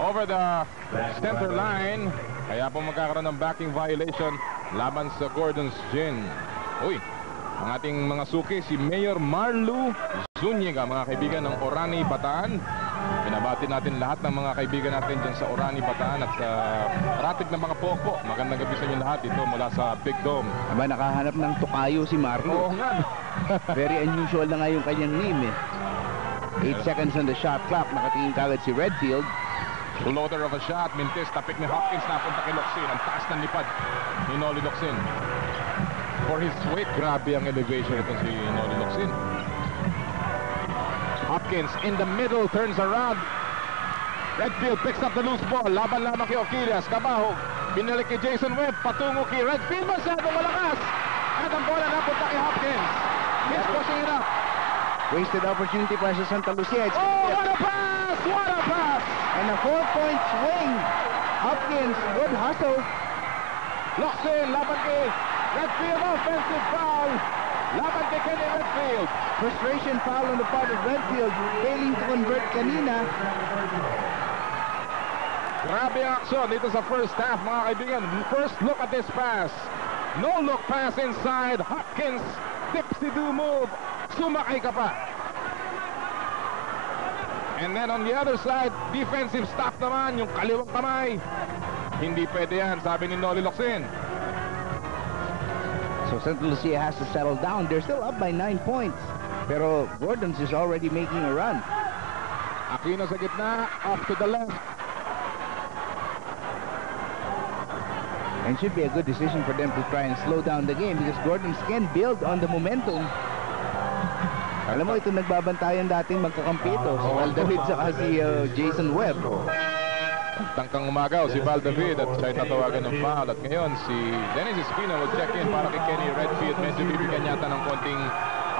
over the center line. Kaya po magkakaroon ng backing violation laban sa Gordon's Gin. Uy, ang ating mga suki, si Mayor Marlu Zuniga, mga kaibigan ng Orani, Bataan. Pinabati natin lahat ng mga kaibigan natin dyan sa Orani, Bataan at sa ratig ng mga popo. Magandang gabi sa inyo lahat ito mula sa Big Dome. Aba, nakahanap ng tukayo si Marlo. Oo nga. Very unusual na nga yung kanyang name eh. 8 seconds on the shot clock. Nakatingin kagad si Redfield. Floater of a shot. Mintis, tapik ni Hopkins, napunta kay Locsin. Ang taas ng lipad ni Noli Locsin. For his weight, grabe ang elevation ito si Noli Locsin. Hopkins in the middle, turns around. Redfield picks up the loose ball. Laban lamang kay Oquilias. Cabahog, binalik kay Jason Webb. Patungo kay Redfield. Masyado malakas. At ang bola napunta kay Hopkins. He's pushing it up. Wasted opportunity para sa Santa Lucia. It's Oh, what a pass! What a pass! and a 4-point swing. Hopkins, good hustle. Locsin, laban kay Redfield. Offensive foul. Laban kay Kenny Redfield. Frustration foul on the part of Redfield, failing to convert kanina. Grabe ang aksyon dito sa first half, mga kaibigan. First look at this pass. No look pass inside. Hopkins, dipsy-do move. Sumakay ka pa. And then on the other side, defensive stop naman, yung kaliwang kamay. Hindi pwede yan, sabi ni Noli Locsin. So Santa Lucia has to settle down. They're still up by 9 points. Pero Gordon's is already making a run. Aquino sa gitna, off to the left. And should be a good decision for them to try and slow down the game because Gordon's can build on the momentum. Alam mo, ito nagbabantayan dating magkakampi ito. Si Val David saka si Jason Webb. Tangkang umagaw si Val David at siya'y tatawagan ng foul. At ngayon si Dennis Espino will check in para kay Kenny Redfield. Medyo bibigyan yata ng konting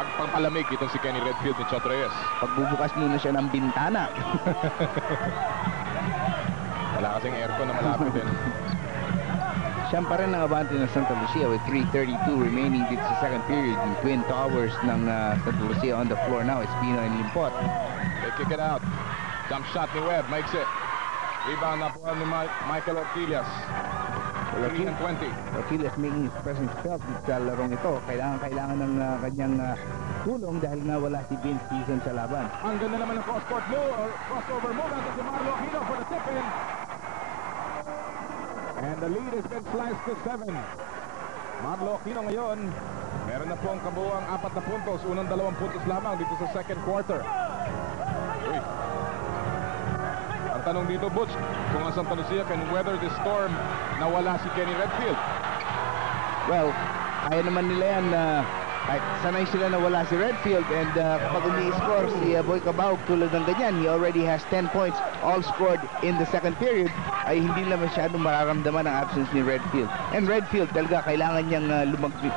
pagpapalamig itong si Kenny Redfield ni Chot Reyes. Pagbubukas muna siya ng bintana. Wala kasing aircon na malapit din. Siyang pa rin ang abante ng Santa Lucia with 3:32 remaining dito sa second period. Yung Twin Towers ng Santa Lucia on the floor now. Espino and Limpot. They kick it out. Jump shot ni Webb. Makes it. Rebound na po ni Michael Orquilias. 3 and 20. Orquilias making his presence felt dito sa larong ito. Kailangan ng kanyang tulong dahil nga wala si Vince Season sa laban. Ang ganda naman ng cross-court move or crossover move. Nandun si Marlo Aquino for the tip-in. And the lead has been sliced to 7. Marlo Aquino ngayon, meron na po ang kabuuang 4 na puntos. Unang 2 puntos lamang dito sa second quarter. Uy. Ang tanong dito, Butch, kung ang Santa Lucia can weather the storm na wala si Kenny Redfield. Well, kaya naman nila yan kahit sanay sila na wala si Redfield and kapag umi-score si Boy Cabahog tulad ng ganyan, he already has 10 points all scored in the second period, ay hindi na masyadong mararamdaman ang absence ni Redfield. And Redfield talaga kailangan niyang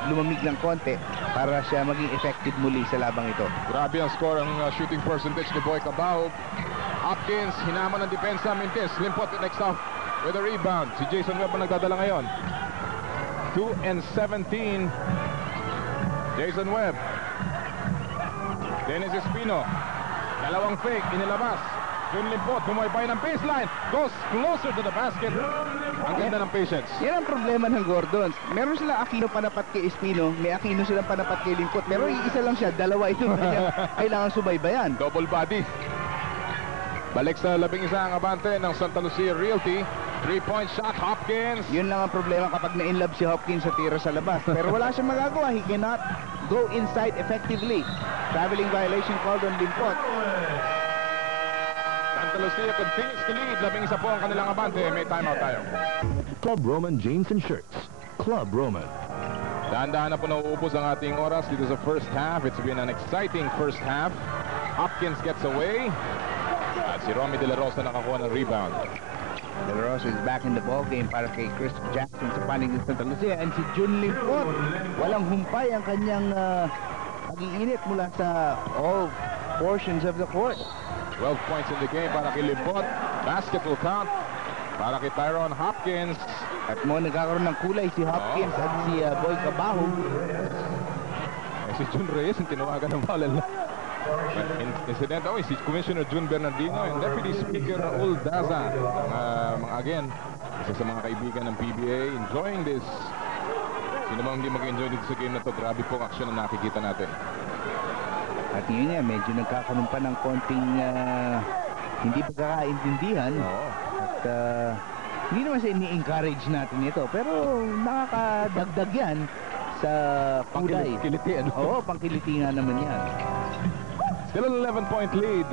lumamig ng konti para siya maging effective muli sa labang ito. Grabe ang score, ang shooting percentage ni Boy Cabahog. Hopkins, hinaman ng depensa. Mintis, Limpot next off with a rebound. Si Jason Webb ang nagdadala ngayon. 2 and 17. Jason Webb. Dennis Espino. Dalawang fake, inilabas. Jun Limpot, bumaybay ng baseline. Goes closer to the basket. Ang ganda ng patience. Yan ang problema ng Gordons. Meron sila Aquino panapat kay Espino, may Aquino silang panapat kay Limpot. Pero isa lang siya, dalawa ito. Kaya kailangan subaybayan. Double body. Balik sa 11 ang abante ng Santa Lucia Realty. 3-point shot, Hopkins. Yun lang ang problema kapag na-inlove si Hopkins sa tira sa labas. Pero wala siyang magagawa. He cannot go inside effectively. Traveling violation called on Limpot. Santa Lucia continues to lead. 11 po ang kanilang abante. May timeout tayo. Club Roman jeans and shirts. Club Roman. Dahan-dahan na po nauubos ang ating oras dito sa first half. It's been an exciting first half. Hopkins gets away. At si Romy De La Rosa nakakuha ng rebound. De La Rosa is back in the ball game para kay Chris Jackson sa panig ng Santa Lucia. And si Jun Limpot, walang humpay ang kanyang pag-iinit mula sa all portions of the court. 12 points in the game para kay Limpot. Basket will count para kay Tyrone Hopkins. At mo nagkakaroon ng kulay si Hopkins at si Boy Cabahog. Si Jun Reyes yung tinawagan ng foul. Incidentally, si Commissioner Jun Bernardino and Deputy Speaker Raul Daza, again, isa sa mga kaibigan ng PBA, enjoying this. Sino bang hindi mag-enjoy dito sa game na to? Grabe pong action na nakikita natin. At yun nga, medyo nagkakaroon pa ng konting hindi pagkakaintindihan. At hindi naman sa ini-encourage natin ito, pero nakakadagdag yan sa kulay. Pangkiliti, ano? Oo, pangkiliti nga naman yan. Still an 11-point lead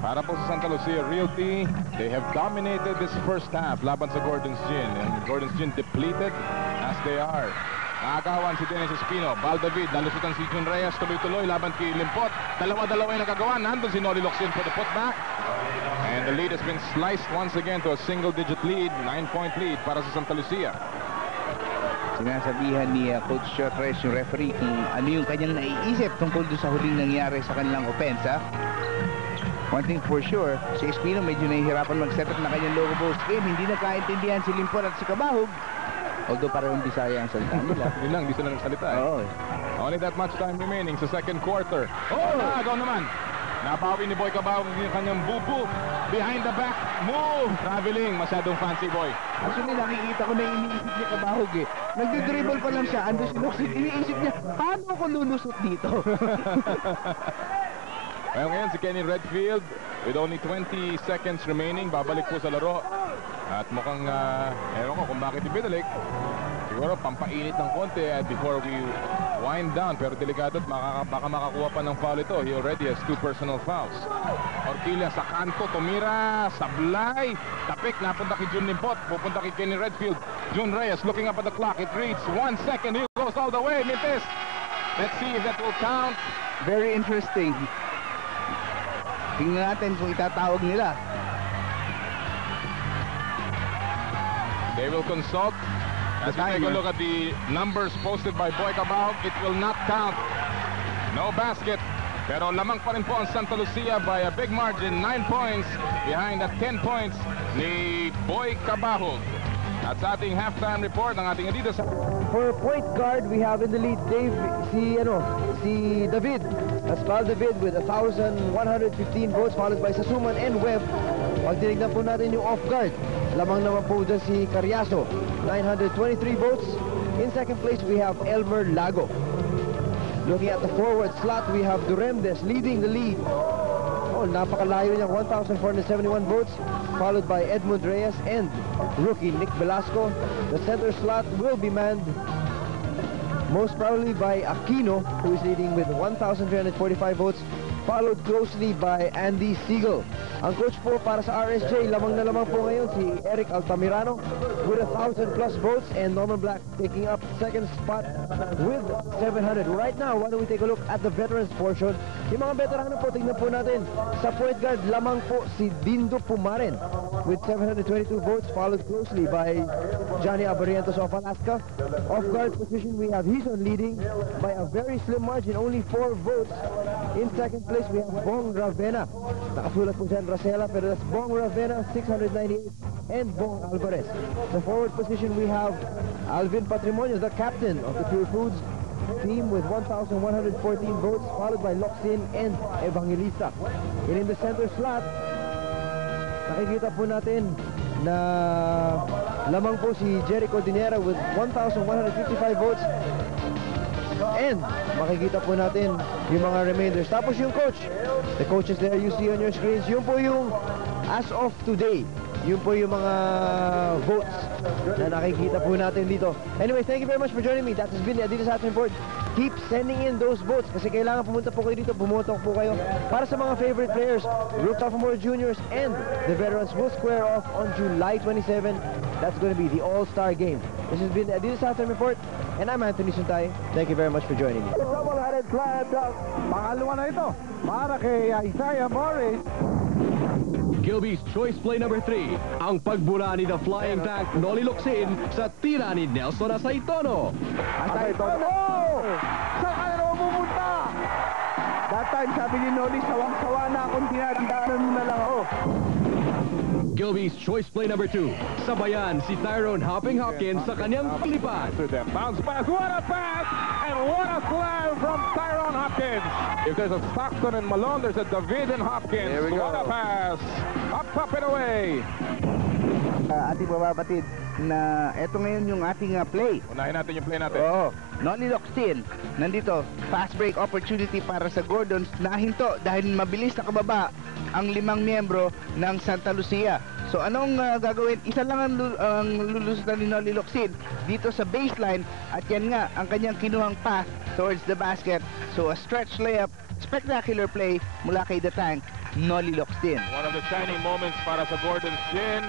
para po sa Santa Lucia Realty. They have dominated this first half laban sa Gordon's Gin. And Gordon's Gin depleted as they are. Nakagawan si Dennis Espino. Bal David, nalusutan si Jun Reyes. Tuloy-tuloy laban kay Limpot. Dalawa-dalawa yung nagagawa. Nandun si Noli Locsin for the putback. And the lead has been sliced once again to a single-digit lead. 9-point lead para sa Santa Lucia. Sinasabihan ni Coach Tres, yung referee, kung ano yung kanyang naiisip tungkol doon sa huling nangyari sa kanilang opensa. One thing for sure, si Espino medyo nahihirapan mag-set up na kanyang logo post game. Hindi nagkaintindihan si Limpor at si Cabahog. Although parang Bisaya ang salita nila. Yun lang, di sila nagsalita eh. Oo. Only that much time remaining sa second quarter. Nagaw naman. Nabawi ni Boy Cabahog yung kanyang bubu. Behind the back move. Traveling. Masyadong fancy boy. Actually, nakikita ko na iniisip niya Cabahog eh. Nagdi-dribble pa lang siya. Ando si Luxit. Iniisip niya, paano ako lulusot dito? Ngayon si Kenny Redfield with only 20 seconds remaining. Babalik po sa laro. At mukhang, ewan ko kung bakit ibinalik. Siguro pampainit ng konti before we wind down. Pero delikado at baka makakuha pa ng foul ito. He already has 2 personal fouls. Orquilla sa kanto, tumira, sablay. Tapik, napunta kay Jun Limpot. Pupunta kay Kenny Redfield. Jun Reyes looking up at the clock. It reads 1 second. He goes all the way. Mintis. Let's see if that will count. Very interesting. Tingnan natin kung itatawag nila. They will consult. As we take a look at the numbers posted by Boy Cabahog, it will not count. No basket. Pero lamang pa rin po ang Santa Lucia by a big margin, 9 points behind at 10 points ni Boy Cabahog. At sa ating halftime report ng ating Adidas. For point guard, we have in the lead si David. That's Val David with 1,115 votes, followed by Sasuman and Webb. Pag tinignan po natin yung off guard, lamang naman po dyan si Carriazo, 923 votes. In second place, we have Elmer Lago. Looking at the forward slot, we have Duremdes leading the lead. Oh, napakalayo niya, 1,471 votes, followed by Edmund Reyes and rookie Nick Velasco. The center slot will be manned most probably by Aquino, who is leading with 1,345 votes, followed closely by Andy Siegel. Ang coach po para sa RSJ, lamang na lamang po ngayon si Eric Altamirano with 1,000 plus votes, and Norman Black taking up second spot with 700. Right now, why don't we take a look at the veterans portion. Yung mga veterano po, tingnan po natin. Sa point guard, lamang po si Dindo Pumaren with 722 votes, followed closely by Johnny Abarientos of Alaska. Off guard position, we have Hison leading by a very slim margin, only 4 votes. In second place, we have Bong Ravena. Nakasulat po dyan Racela, pero that's Bong Ravena, 698, and Bong Alvarez. The forward position, we have Alvin Patrimonio, the captain of the Pure Foods team with 1,114 votes, followed by Locsin and Evangelista. And in the center slot, nakikita po natin na lamang po si Jericho Dinera with 1,155 votes. And makikita po natin yung mga remainders. Tapos yung coach, the coaches there you see on your screens, yun po yung as of today, yun po yung mga votes na nakikita po natin dito. Anyway, thank you very much for joining me. That has been the Adidas Halftime Report. Keep sending in those votes kasi kailangan pumunta po kayo dito, bumoto po kayo para sa mga favorite players. Group Sophomore Juniors and the veterans will square off on July 27. That's going to be the All-Star Game. This has been the Adidas Halftime Report, and I'm Anthony Suntay. Thank you very much for joining me. Double-headed flat, pangalawa na ito para kay Isaiah Morris. Gilby's choice play number 3, ang pagbura ni the flying tank Noli Locsin sa tira ni Nelson Asaitono. Asaitono! Saan ka na pumunta? time, sabi ni Noli, sawang-sawa na akong tinatandaan mo na lang ako. Gilby's choice play number 2. Sabayan si Tyrone Hopping Hopkins sa kanyang palipan. To them. Bounce pass. What a pass! And what a slam from Tyrone Hopkins. If there's a Stockton and Malone, there's a David and Hopkins. There we go. What a pass! Up and away. Ating bababatid na eto ngayon yung ating play. Unahin natin yung play natin. Oo. Noli Locsin, nandito, fast break opportunity para sa Gordons. Nahinto dahil mabilis nakababa ang 5 miyembro ng Santa Lucia. So anong gagawin? Isa lang ang lulusutan ni Noli Locsin dito sa baseline at yan nga ang kanyang kinuhang path towards the basket. So a stretch layup, spectacular play mula kay The Tank, Noli Locsin. One of the shining moments para sa Gordon's Gin.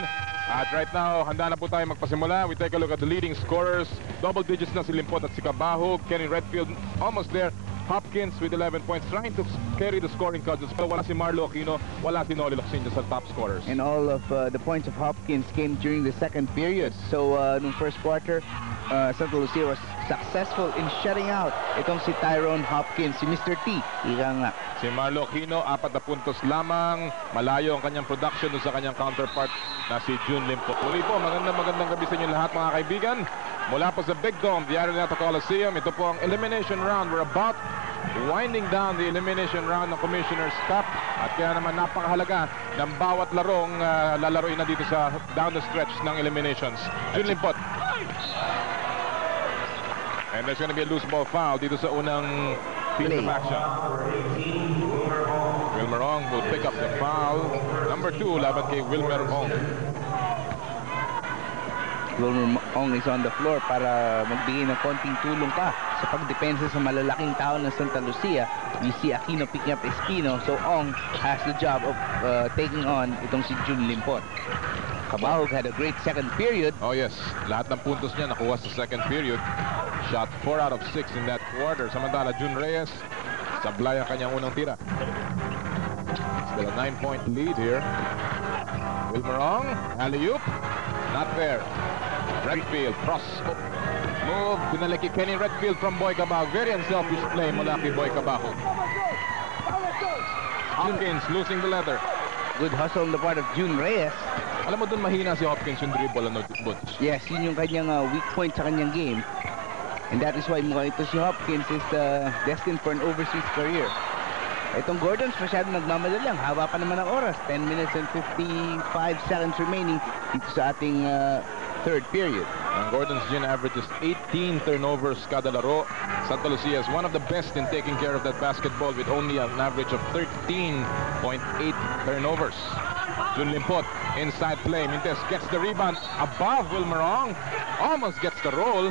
At right now, handa na po tayo magpasimula. We take a look at the leading scorers. Double digits na si Limpot at si Cabahog. Kenny Redfield almost there. Hopkins with 11 points, trying to carry the scoring cudgels. Pero wala si Marlo Aquino, wala si Noli Locsin sa top scorers. And all of the points of Hopkins came during the second period. So, nung first quarter, Santa Lucia was successful in shutting out itong si Tyrone Hopkins, si Mr. T. Ika nga. Si Marlo Aquino, 4 na puntos lamang. Malayo ang kanyang production sa kanyang counterpart na si June Limpot. Muli po, magandang gabi sa inyo lahat mga kaibigan. Mula po sa Big Dome, the Araneta Coliseum. Ito po ang elimination round. We're about winding down the elimination round ng Commissioner's Cup. At kaya naman napakahalaga ng bawat larong lalaroin na dito sa down the stretch ng eliminations. June Limpot. And there's going to be a loose ball foul dito sa unang piece of action. Wilmer Ong will pick up the foul. Number 2, laban kay Wilmer Ong. Wilmer Ong is on the floor para magbigay ng konting tulong pa sa pagdepensa sa malalaking tao ng Santa Lucia. We see Aquino picking up Espino, so Ong has the job of taking on itong si June Limpot. Cabahog had a great second period. Oh yes, lahat ng puntos niya nakuha sa second period. Shot 4 out of 6 in that quarter. Samantala, June Reyes, sablay ang kanyang unang tira. Still a 9-point lead here. Wilmer Ong, alley-oop, not there. Redfield, cross move, pinalaki Kenny Redfield from Boy Cabahog. Very unselfish play mula kay Boy Cabahog. Hopkins losing the leather. Good hustle on the part of June Reyes. Alam mo dun mahina si Hopkins yung dribble, ano, Butch? Yes, yun yung kanyang weak point sa kanyang game. And that is why mukhang ito si Hopkins is destined for an overseas career. Itong Gordons masyadong nagmamadali lang. Haba pa naman ang oras. 10 minutes and 55 seconds remaining dito sa ating third period. Ang Gordon's Gin averages 18 turnovers kada laro. Santa Lucia is one of the best in taking care of that basketball with only an average of 13.8 turnovers. June Limpot, inside play. Mintes gets the rebound above Wilmer Ong. Almost gets the roll.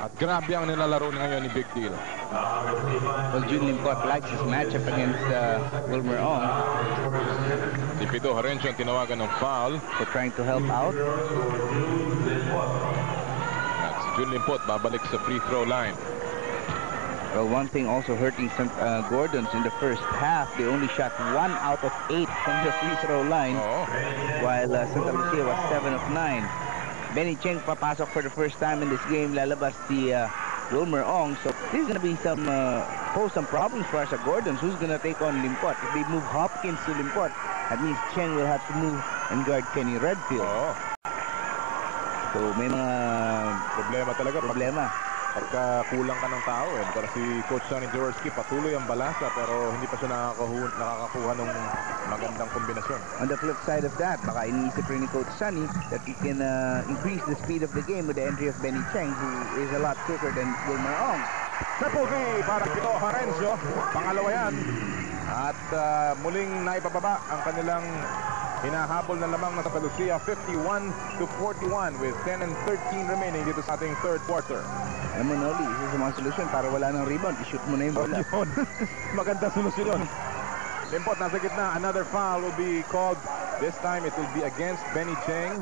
At grabe ang nilalaro ngayon ni Big Deal. Well, June Limpot likes his matchup against Wilmer Ong. Si Pido Harencio ang tinawagan ng foul. For trying to help out. At si June Limpot babalik sa free throw line. Well, one thing also hurting some Gordons in the first half, they only shot 1 out of 8 from the free throw line, while Santa Lucia was 7 of 9. Benny Cheng papasok for the first time in this game, lalabas si Wilmer Ong. So this is going to be pose some problems for us at Gordons. Who's going to take on Limpot? If they move Hopkins to Limpot, that means Cheng will have to move and guard Kenny Redfield. So may mga Problema talaga. problema. Pagka kulang ka ng tao Para si Coach Sonny Jaworski patuloy ang balasa pero hindi pa siya nakakakuha ng magandang kombinasyon. On the flip side of that, baka iniisip rin ni Coach Sonny that he can increase the speed of the game with the entry of Benny Cheng, who is a lot quicker than Wilmer Ong. Triple V para Pido Harencio. Pangalawa yan. At muling naipababa ang kanilang hinahabol na lamang ng Santa Lucia 51-41 with 10 and 13 remaining dito sa ating third quarter. Alam mo, Noli, isa sa mga solusyon para wala ng rebound, i-shoot mo na yung bola. Maganda solusyon yun. Limpot nasa gitna. Another foul will be called. This time it will be against Benny Cheng.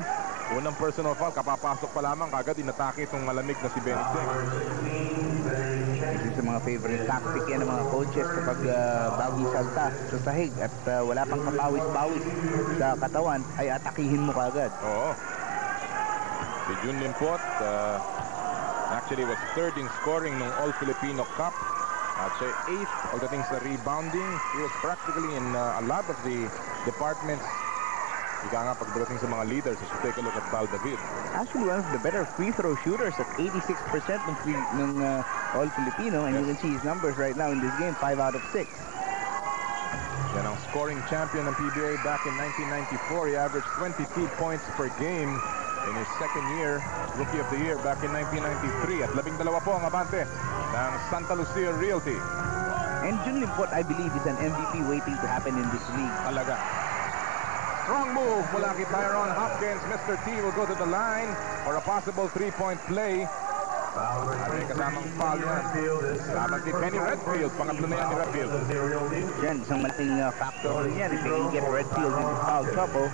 Unang personal foul. Kapapasok pa lamang. Kagad inatake itong malamig na si Benny Cheng. Isa sa mga favorite tactic yan ng mga coaches kapag bagong salta sa sahig at wala pang kapawis-bawis sa katawan ay atakihin mo kagad. Oo. Si June Limpot actually was third in scoring ng All-Filipino Cup. At siya 8th pagdating sa rebounding. He was practically in a lot of the departments. Ika nga pagdating sa mga leaders. So take a look at Val David. Actually, one of the better free throw shooters at 86% ng All Filipino. And you can see his numbers right now in this game, 5 out of 6. Yan ang scoring champion ng PBA back in 1994. He averaged 22 points per game in his second year, Rookie of the Year back in 1993. At 12 po ang abante ng Santa Lucia Realty. And Jun Limpot, I believe, is an MVP waiting to happen in this league. Talaga. Strong move mula kay Tyron Hopkins. Mr. T will go to the line for a possible 3-point play. At may kasamang foul yan. Laban kay Kenny Redfield. Pangatlo na yan ni Redfield. Yan, isang malaking factor rin yan. If they can get Redfield into foul trouble.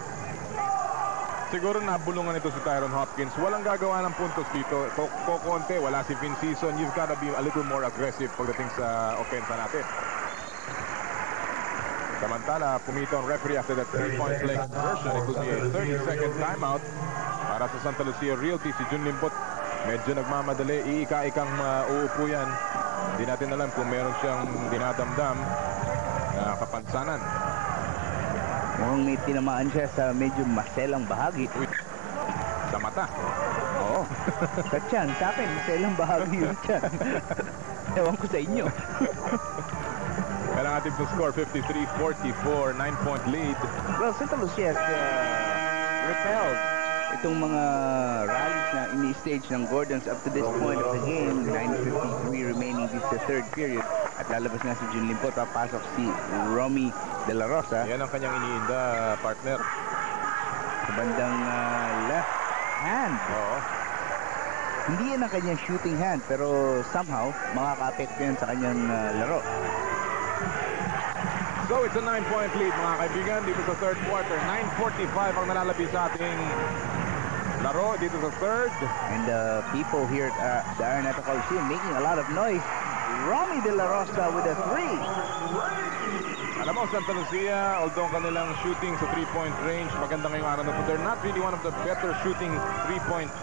Siguro nabulungan ito si Tyron Hopkins. Walang gagawa ng puntos dito. Kokonte, wala si Vin Season. You've got to be a little more aggressive pagdating sa opensa natin. Samantala, pumito ang referee after that 3-point play conversion. It will be a 30-second timeout para sa Santa Lucia Realty. Si Jun Limpot medyo nagmamadali. Iika-ikang uupo yan. Hindi natin alam kung meron siyang dinadamdam na kapansanan. Mukhang may tinamaan siya sa medyo maselang bahagi. Sa mata. Oo. Sa tiyan. Sa akin, maselang bahagi yung tiyan. Ewan ko sa inyo. Kaya ang ating score 53-44, 9-point lead. Well, Santa Lucia has repelled itong mga rallies na ini-stage ng Gordons up to this point of the game. 9:53 remaining. This is the third period. At lalabas na si Jun Limpot. Papasok si Romy De La Rosa. Yan ang kanyang iniinda, partner. Sa bandang left hand. Oo. Hindi yan ang kanyang shooting hand, pero somehow makaka-apekto yan sa kanyang laro. So it's a 9-point lead, mga kaibigan, dito sa third quarter. 9:45 ang nalalapit sa ating laro dito sa third. And people here at the Araneta Coliseum making a lot of noise. Romy De La Rosa with a 3. Alam mo, Santa Lucia, although kanilang shooting sa 3-point range, maganda ngayong araw na po. They're not really one of the better shooting 3-point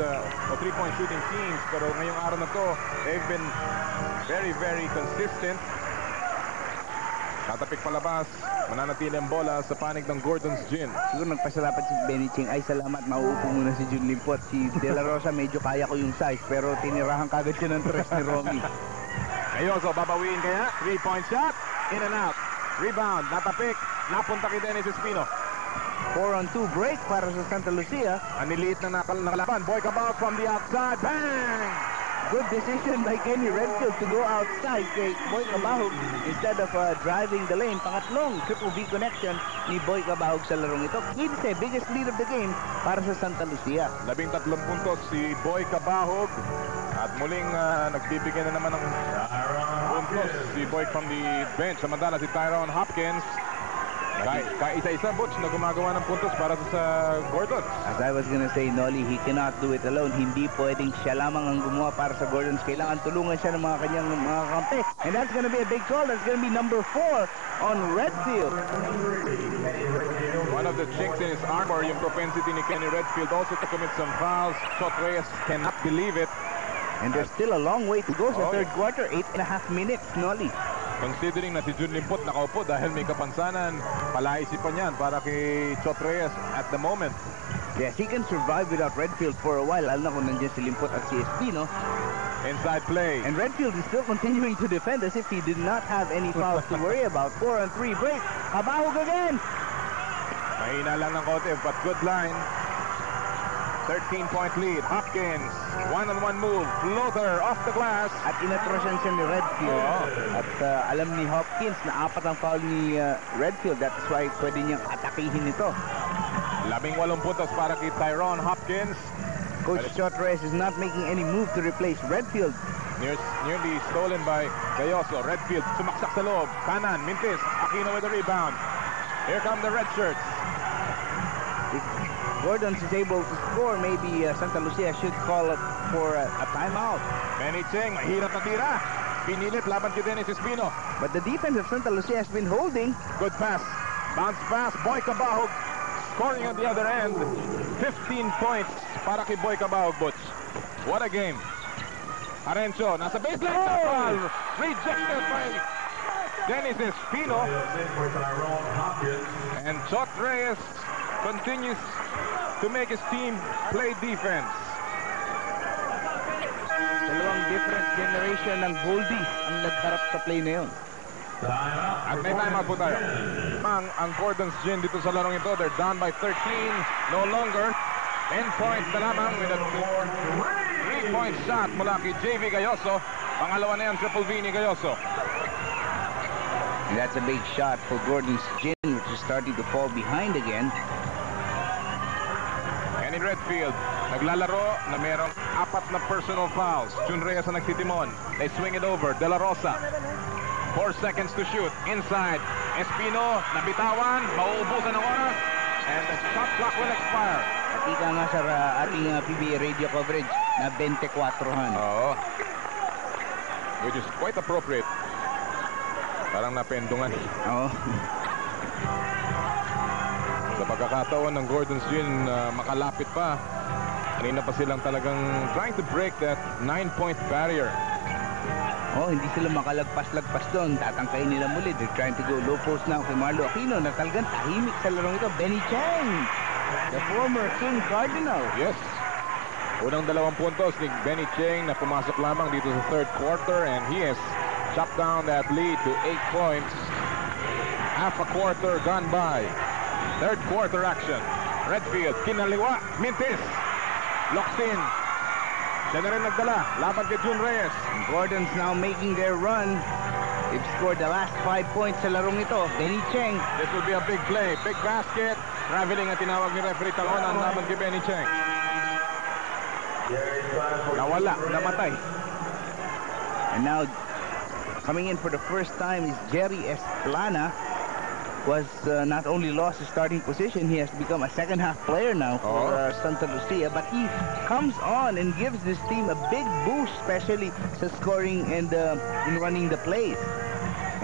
shooting teams. Pero ngayong araw na to, they've been very, very consistent. Tatapik palabas, mananatili ang bola sa panig ng Gordon's Gin. Siguro nagpasalamat si Benny Ching. Ay, salamat, mauupo muna si Jun Limpot. Si De La Rosa, medyo kaya ko yung size, pero tinirahan kagad siya ng 3 ni Romy. Cayoso, babawiin kaya. 3-point shot, in and out. Rebound, natapik, napunta kay Dennis Espino. 4-on-2 break para sa Santa Lucia. Aniliit na nakalaban. Boy Cabal from the outside. Bang! Good decision by Kenny Redfield to go outside kay Boy Cabahog instead of driving the lane. Pangatlong triple V connection ni Boy Cabahog sa larong ito. 15, biggest lead of the game para sa Santa Lucia. 13 puntos si Boy Cabahog. At muling nagbibigay na naman ng puntos si Boy from the bench. Samantala si Tyron Hopkins. Kaisa-isa, Butch, na gumagawa ng puntos para sa Gordons. As I was gonna say, Nolly, he cannot do it alone. Hindi pwedeng siya lamang ang gumawa para sa Gordons. Kailangan tulungan siya ng mga kanyang mga kampi. And that's gonna be a big call. That's gonna be number 4 on Redfield. One of the chinks in his armor, yung propensity ni Kenny Redfield also to commit some fouls. Shot Reyes cannot believe it. And there's still a long way to go sa third quarter. 8.5 minutes, Nolly. Considering na si Jun Limpot nakaupo dahil may kapansanan, palaisipan yan para kay Chot Reyes at the moment. Yes, he can survive without Redfield for a while. Alam na kung nandiyan si Limpot at si Espino. Inside play. And Redfield is still continuing to defend as if he did not have any fouls to worry about. 4-on-3 break. Cabahog again. Mahina lang ng konti, but good line. 13-point lead. Hopkins, one-on-one move. Floater off the glass. At inatrosyan siya ni Redfield. At alam ni Hopkins na 4 ang foul ni Redfield. That's why pwede niyang atakihin ito. 18 puntos para kay Tyron Hopkins. Coach Chot Reyes is not making any move to replace Redfield. Nearly stolen by Gayoso. Redfield sumaksak sa loob. Kanan, Mintis. Aquino with the rebound. Here come the red shirts. If Gordon is able to score, maybe Santa Lucia should call for a timeout. Benny Ching, mahirap na tira. Pinilit laban kay Dennis Espino. But the defense of Santa Lucia has been holding. Good pass. Bounce pass. Boy Cabahog scoring on the other end. 15 points para kay Boy Cabahog, Butch. What a game. Arencio, nasa baseline. rejected by Dennis Espino. And Chot Reyes continues to make his team play defense. Dalawang different generation ng Goldies ang nagharap sa play na yun. At may timeout po tayo. Ang Gordon's Gin dito sa larong ito. They're down by 13. No longer. 10 points na lamang with a 3-point shot mula kay JV Gayoso. Pangalawa na yan, triple V ni Gayoso. And that's a big shot for Gordon's Gin, which is starting to fall behind again. And in Redfield, naglalaro na merong 4 na personal fouls. Jun Reyes ang nagtitimon. They swing it over. De La Rosa. 4 seconds to shoot. Inside. Espino, nabitawan. Mauubusan ng oras. And the shot clock will expire. Ika nga sa ating PBA radio coverage na 24han. Oo. Which is quite appropriate. Parang napendungan. Oo. Sa pagkakataon ng Gordon's Gin, makalapit pa. Kanina pa silang talagang trying to break that 9-point barrier. Oh, hindi sila makalagpas-lagpas doon. Tatangkain nila muli. They're trying to go low post now kay Marlo Aquino na talagang tahimik sa larong ito. Benny Chang, the former King Cardinal. Yes. Unang 2 puntos ni Benny Chang na pumasok lamang dito sa third quarter, and he has chopped down that lead to 8 points. Half a quarter gone by. Third quarter action. Redfield, kinaliwa, Mintis. Locks in. Siya na rin nagdala. Laban kay Jun Reyes. And Gordon's now making their run. They've scored the last 5 points sa larong ito. Benny Chang. This will be a big play. Big basket. Traveling ang tinawag ni referee Talon ang laban kay Benny Chang. Nawala. Namatay. And now coming in for the first time is Jerry Esplana. Was not only lost his starting position, he has become a second-half player now for Santa Lucia, but he comes on and gives this team a big boost, especially sa scoring and in running the plays.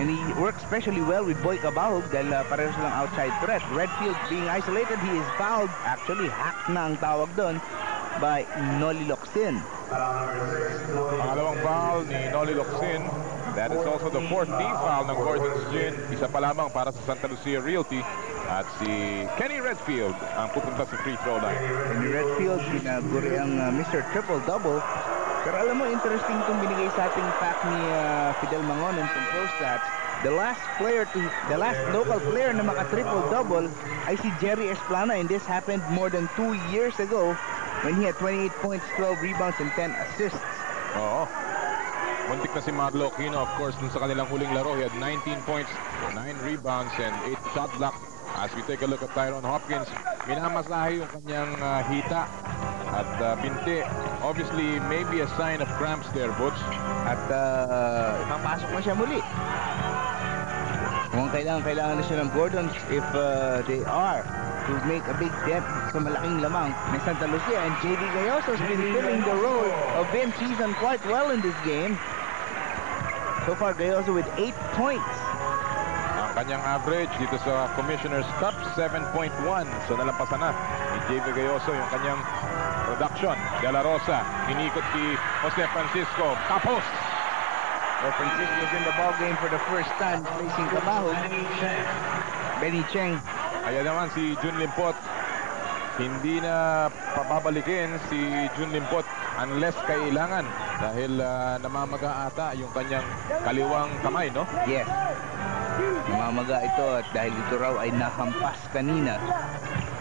And he works especially well with Boy Cabahug dahil pareho silang outside threat. Redfield being isolated, he is fouled, actually hacked na ang tawag doon, by Noli Locsin. Pangalawang foul ni Noli Locsin. That is also the 4th team foul ng Gordon's Gin. Isa pa lamang para sa Santa Lucia Realty. At si Kenny Redfield ang pupunta sa free throw line. Kenny Redfield, ginaguri ang Mr. Triple-Double. Pero alam mo, interesting itong binigay sa ating fact ni Fidel Mangonon from ProStats. The last local player na maka-triple-double ay si Jerry Esplana, and this happened more than 2 years ago when he had 28 points, 12 rebounds, and 10 assists. Oo. Muntik na si Marlo Aquino, of course, dun sa kanilang huling laro. He had 19 points, 9 rebounds, and 8 shot blocks. As we take a look at Tyron Hopkins, minamasahe yung kanyang hita at binti. Obviously, maybe a sign of cramps there, Butch. At papasok na siya muli. Kung kailangan na siya ng Gordons if they are to make a big dent sa malaking lamang ng Santa Lucia. And JD Gayoso has been filling the role of Vince Season quite well in this game. So far, Gayoso with 8 points. Ang kanyang average dito sa Commissioner's Cup, 7.1. So nalampasan na ni JV Gayoso yung kanyang production. De La Rosa, inikot si Jose Francisco. Tapos! Well, Francisco's in the ball game for the first time, facing Cabahug. Benny Chang. Ayan naman si Jun Limpot. Hindi na papabalikin si Jun Limpot unless kailangan dahil namamaga ata yung kanyang kaliwang kamay, no? Yes. Namamaga ito at dahil ito raw ay nakampas kanina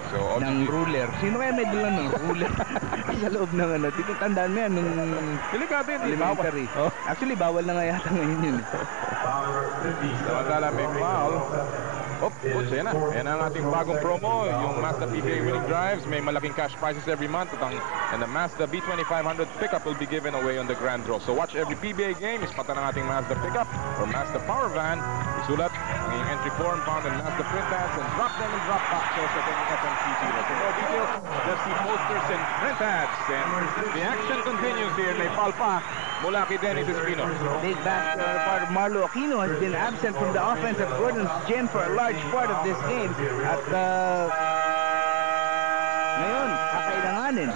So, ng ruler. Sino kaya may dala ng ruler sa loob ng ano? Tandaan mo yan nung delikado yun. elementary. Actually, bawal na nga yata ngayon yun. Samantala may foul. Butch, yan na. Yan ang ating bagong promo. Yung Mazda PBA winning drives. May malaking cash prizes every month. And the Mazda B2500 pickup will be given away on the grand draw. So watch every PBA game. Ispatan ng ating Mazda pickup or Mazda power van. Isulat ang iyong entry form found in Mazda print ads and drop them in drop boxes at any FMCG. For more details, just see posters and print ads. And the action continues here. May foul pa mula kay Dennis Espino. Big back part of Marlo Aquino has been absent from the offense of Gordon's Gin for a large part of this game. At ngayon, kakailanganin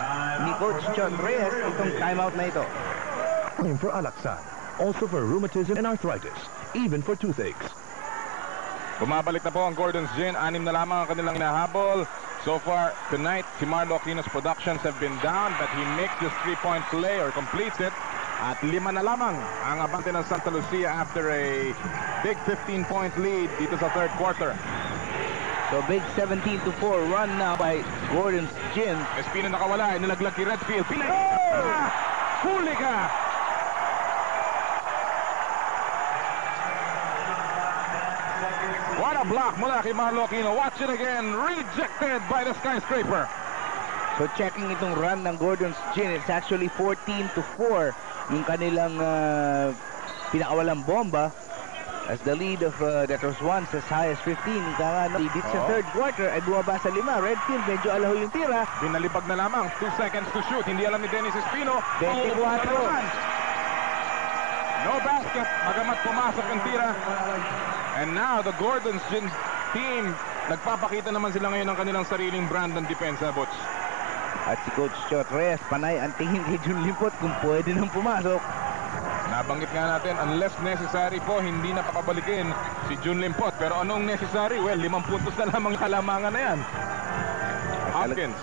ni Coach Chot Reyes itong timeout na ito. For Alaxan, also for rheumatism and arthritis, even for toothaches. Bumabalik na po ang Gordon's Gin. 6 na lamang ang kanilang hinahabol. So far tonight, si Marlo Aquino's productions have been down, but he makes this 3-point play or completes it. At 5 na lamang ang abante ng Santa Lucia after a big 15-point lead dito sa third quarter. So big 17-4 run now by Gordon's Gin. Espino nakawala, nilaglag kay Redfield. Pilay! Huli ka! What a block mula kay Marlo Aquino. Watch it again. Rejected by the skyscraper. So checking itong run ng Gordon's Gin, it's actually 14-4 yung kanilang pinakawalang bomba. As the lead of that was once as high as 15. Dito sa third quarter ay bumaba sa 5. Redfield medyo alaho yung tira. Binalibag na lamang. 2 seconds to shoot. Hindi alam ni Dennis Espino. 24. No basket. Magamat pumasok yung tira. And now the Gordon's Gin team, nagpapakita naman sila ngayon ng kanilang sariling brand ng depensa, Butch. At si Coach Chot Reyes, panay ang tingin kay Jun Limpot kung pwede nang pumasok. Nabanggit nga natin, unless necessary po, hindi na papabalikin si Jun Limpot. Pero anong necessary? Well, 5 puntos na lamang kalamangan na yan. Hopkins.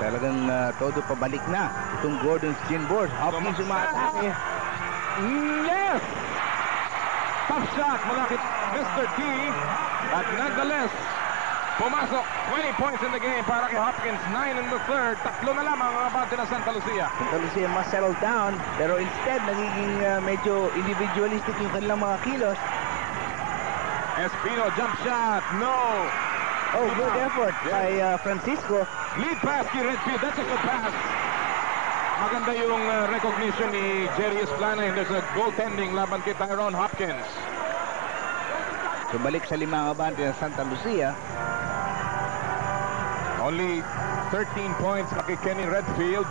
Talagang todo pabalik na itong Gordon's Gin board. Hopkins umaatake. Yes! Tough shot mula kay Mr. T. At nonetheless, pumasok 20 points in the game para kay Hopkins. 9 in the third. 3 na lamang ang abante ng Santa Lucia. Santa Lucia must settle down. Pero instead, nagiging medyo individualistic yung kanilang mga kilos. Espino jump shot. No! Oh, good effort by Francisco. Lead pass kay Redfield. That's a good pass. Maganda yung recognition ni Jerry Esplana. And there's a goaltending laban kay Tyrone Hopkins. Bumalik sa 5 ang abante ng Santa Lucia. Only 13 points kay Kenny Redfield.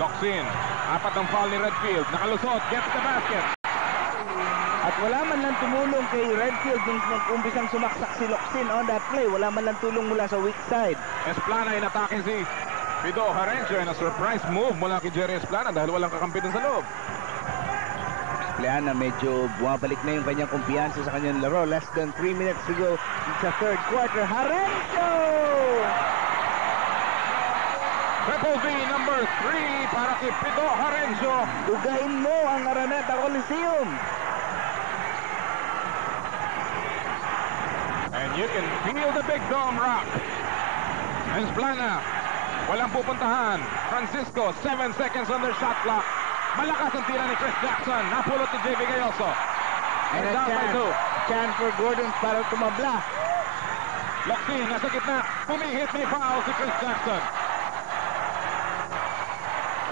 Locks in. 4 ang foul ni Redfield. Nakalusot. Gets the basket. At wala man lang tumulong kay Redfield nung nag-umpisang sumaksak si Locsin on that play. Wala man lang tulong mula sa weak side. Esplana inatake si Pido Harencio and a surprise move mula kay Jerry Esplana dahil walang kakampi dun sa loob. Esplana medyo bumabalik na yung kanyang kumpiyansa sa kanyang laro. Less than 3 minutes to go sa third quarter. Harencio! Triple V number 3 para kay Pido Harencio. Ugahin mo ang Araneta Coliseum. And you can feel the big dome rock. Esplana, walang pupuntahan. Francisco, 7 seconds on their shot clock. Malakas ang tira ni Chris Jackson. Napulot ni JV Gayoso. And a chance for Gordon para tumabla. Locsin, nasa gitna. Pumihit, may foul si Chris Jackson.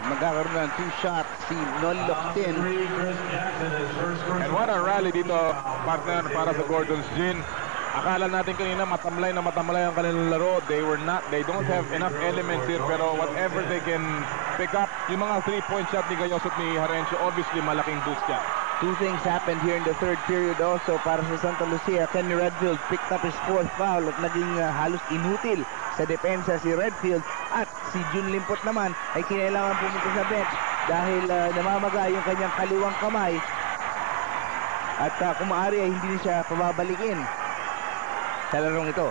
At magkakaroon ng 2 shots si Nol Locsin. And what a rally dito, partner, para sa Gordon's Gin. Akala natin kanina matamlay ang kanilang laro. They don't have enough elements here, pero whatever they can pick up, yung mga 3-point shot ni Gayos at ni Harencio, obviously malaking boost yan. 2 things happened here in the third period also para sa Santa Lucia. Kenny Redfield picked up his 4th foul at naging halos inutil sa depensa si Redfield. At si Jun Limpot naman ay kinailangan pumunta sa bench dahil namamaga yung kanyang kaliwang kamay. At kung maaari ay hindi siya pababalikin sa larong ito.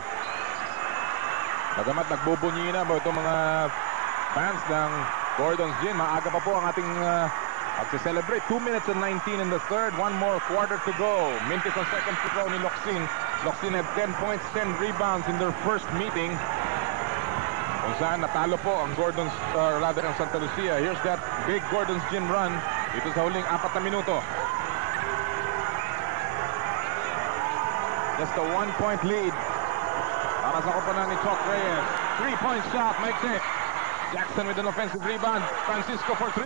Bagamat nagbubunyi na ba itong mga fans ng Gordon's Gin, maaga pa po ang ating magse-celebrate. 2 minutes and 19 in the third. 1 more quarter to go. Mintis ang second free throw ni Locsin. Locsin had 10 points, 10 rebounds in their first meeting. Kung saan natalo po ang Gordon's, rather ang Santa Lucia. Here's that big Gordon's Gin run. Ito sa huling 4 na minuto. Just a 1-point lead para sa koponan ni Chot Reyes. 3-point shot, maiksi. Jackson with an offensive rebound. Francisco for 3.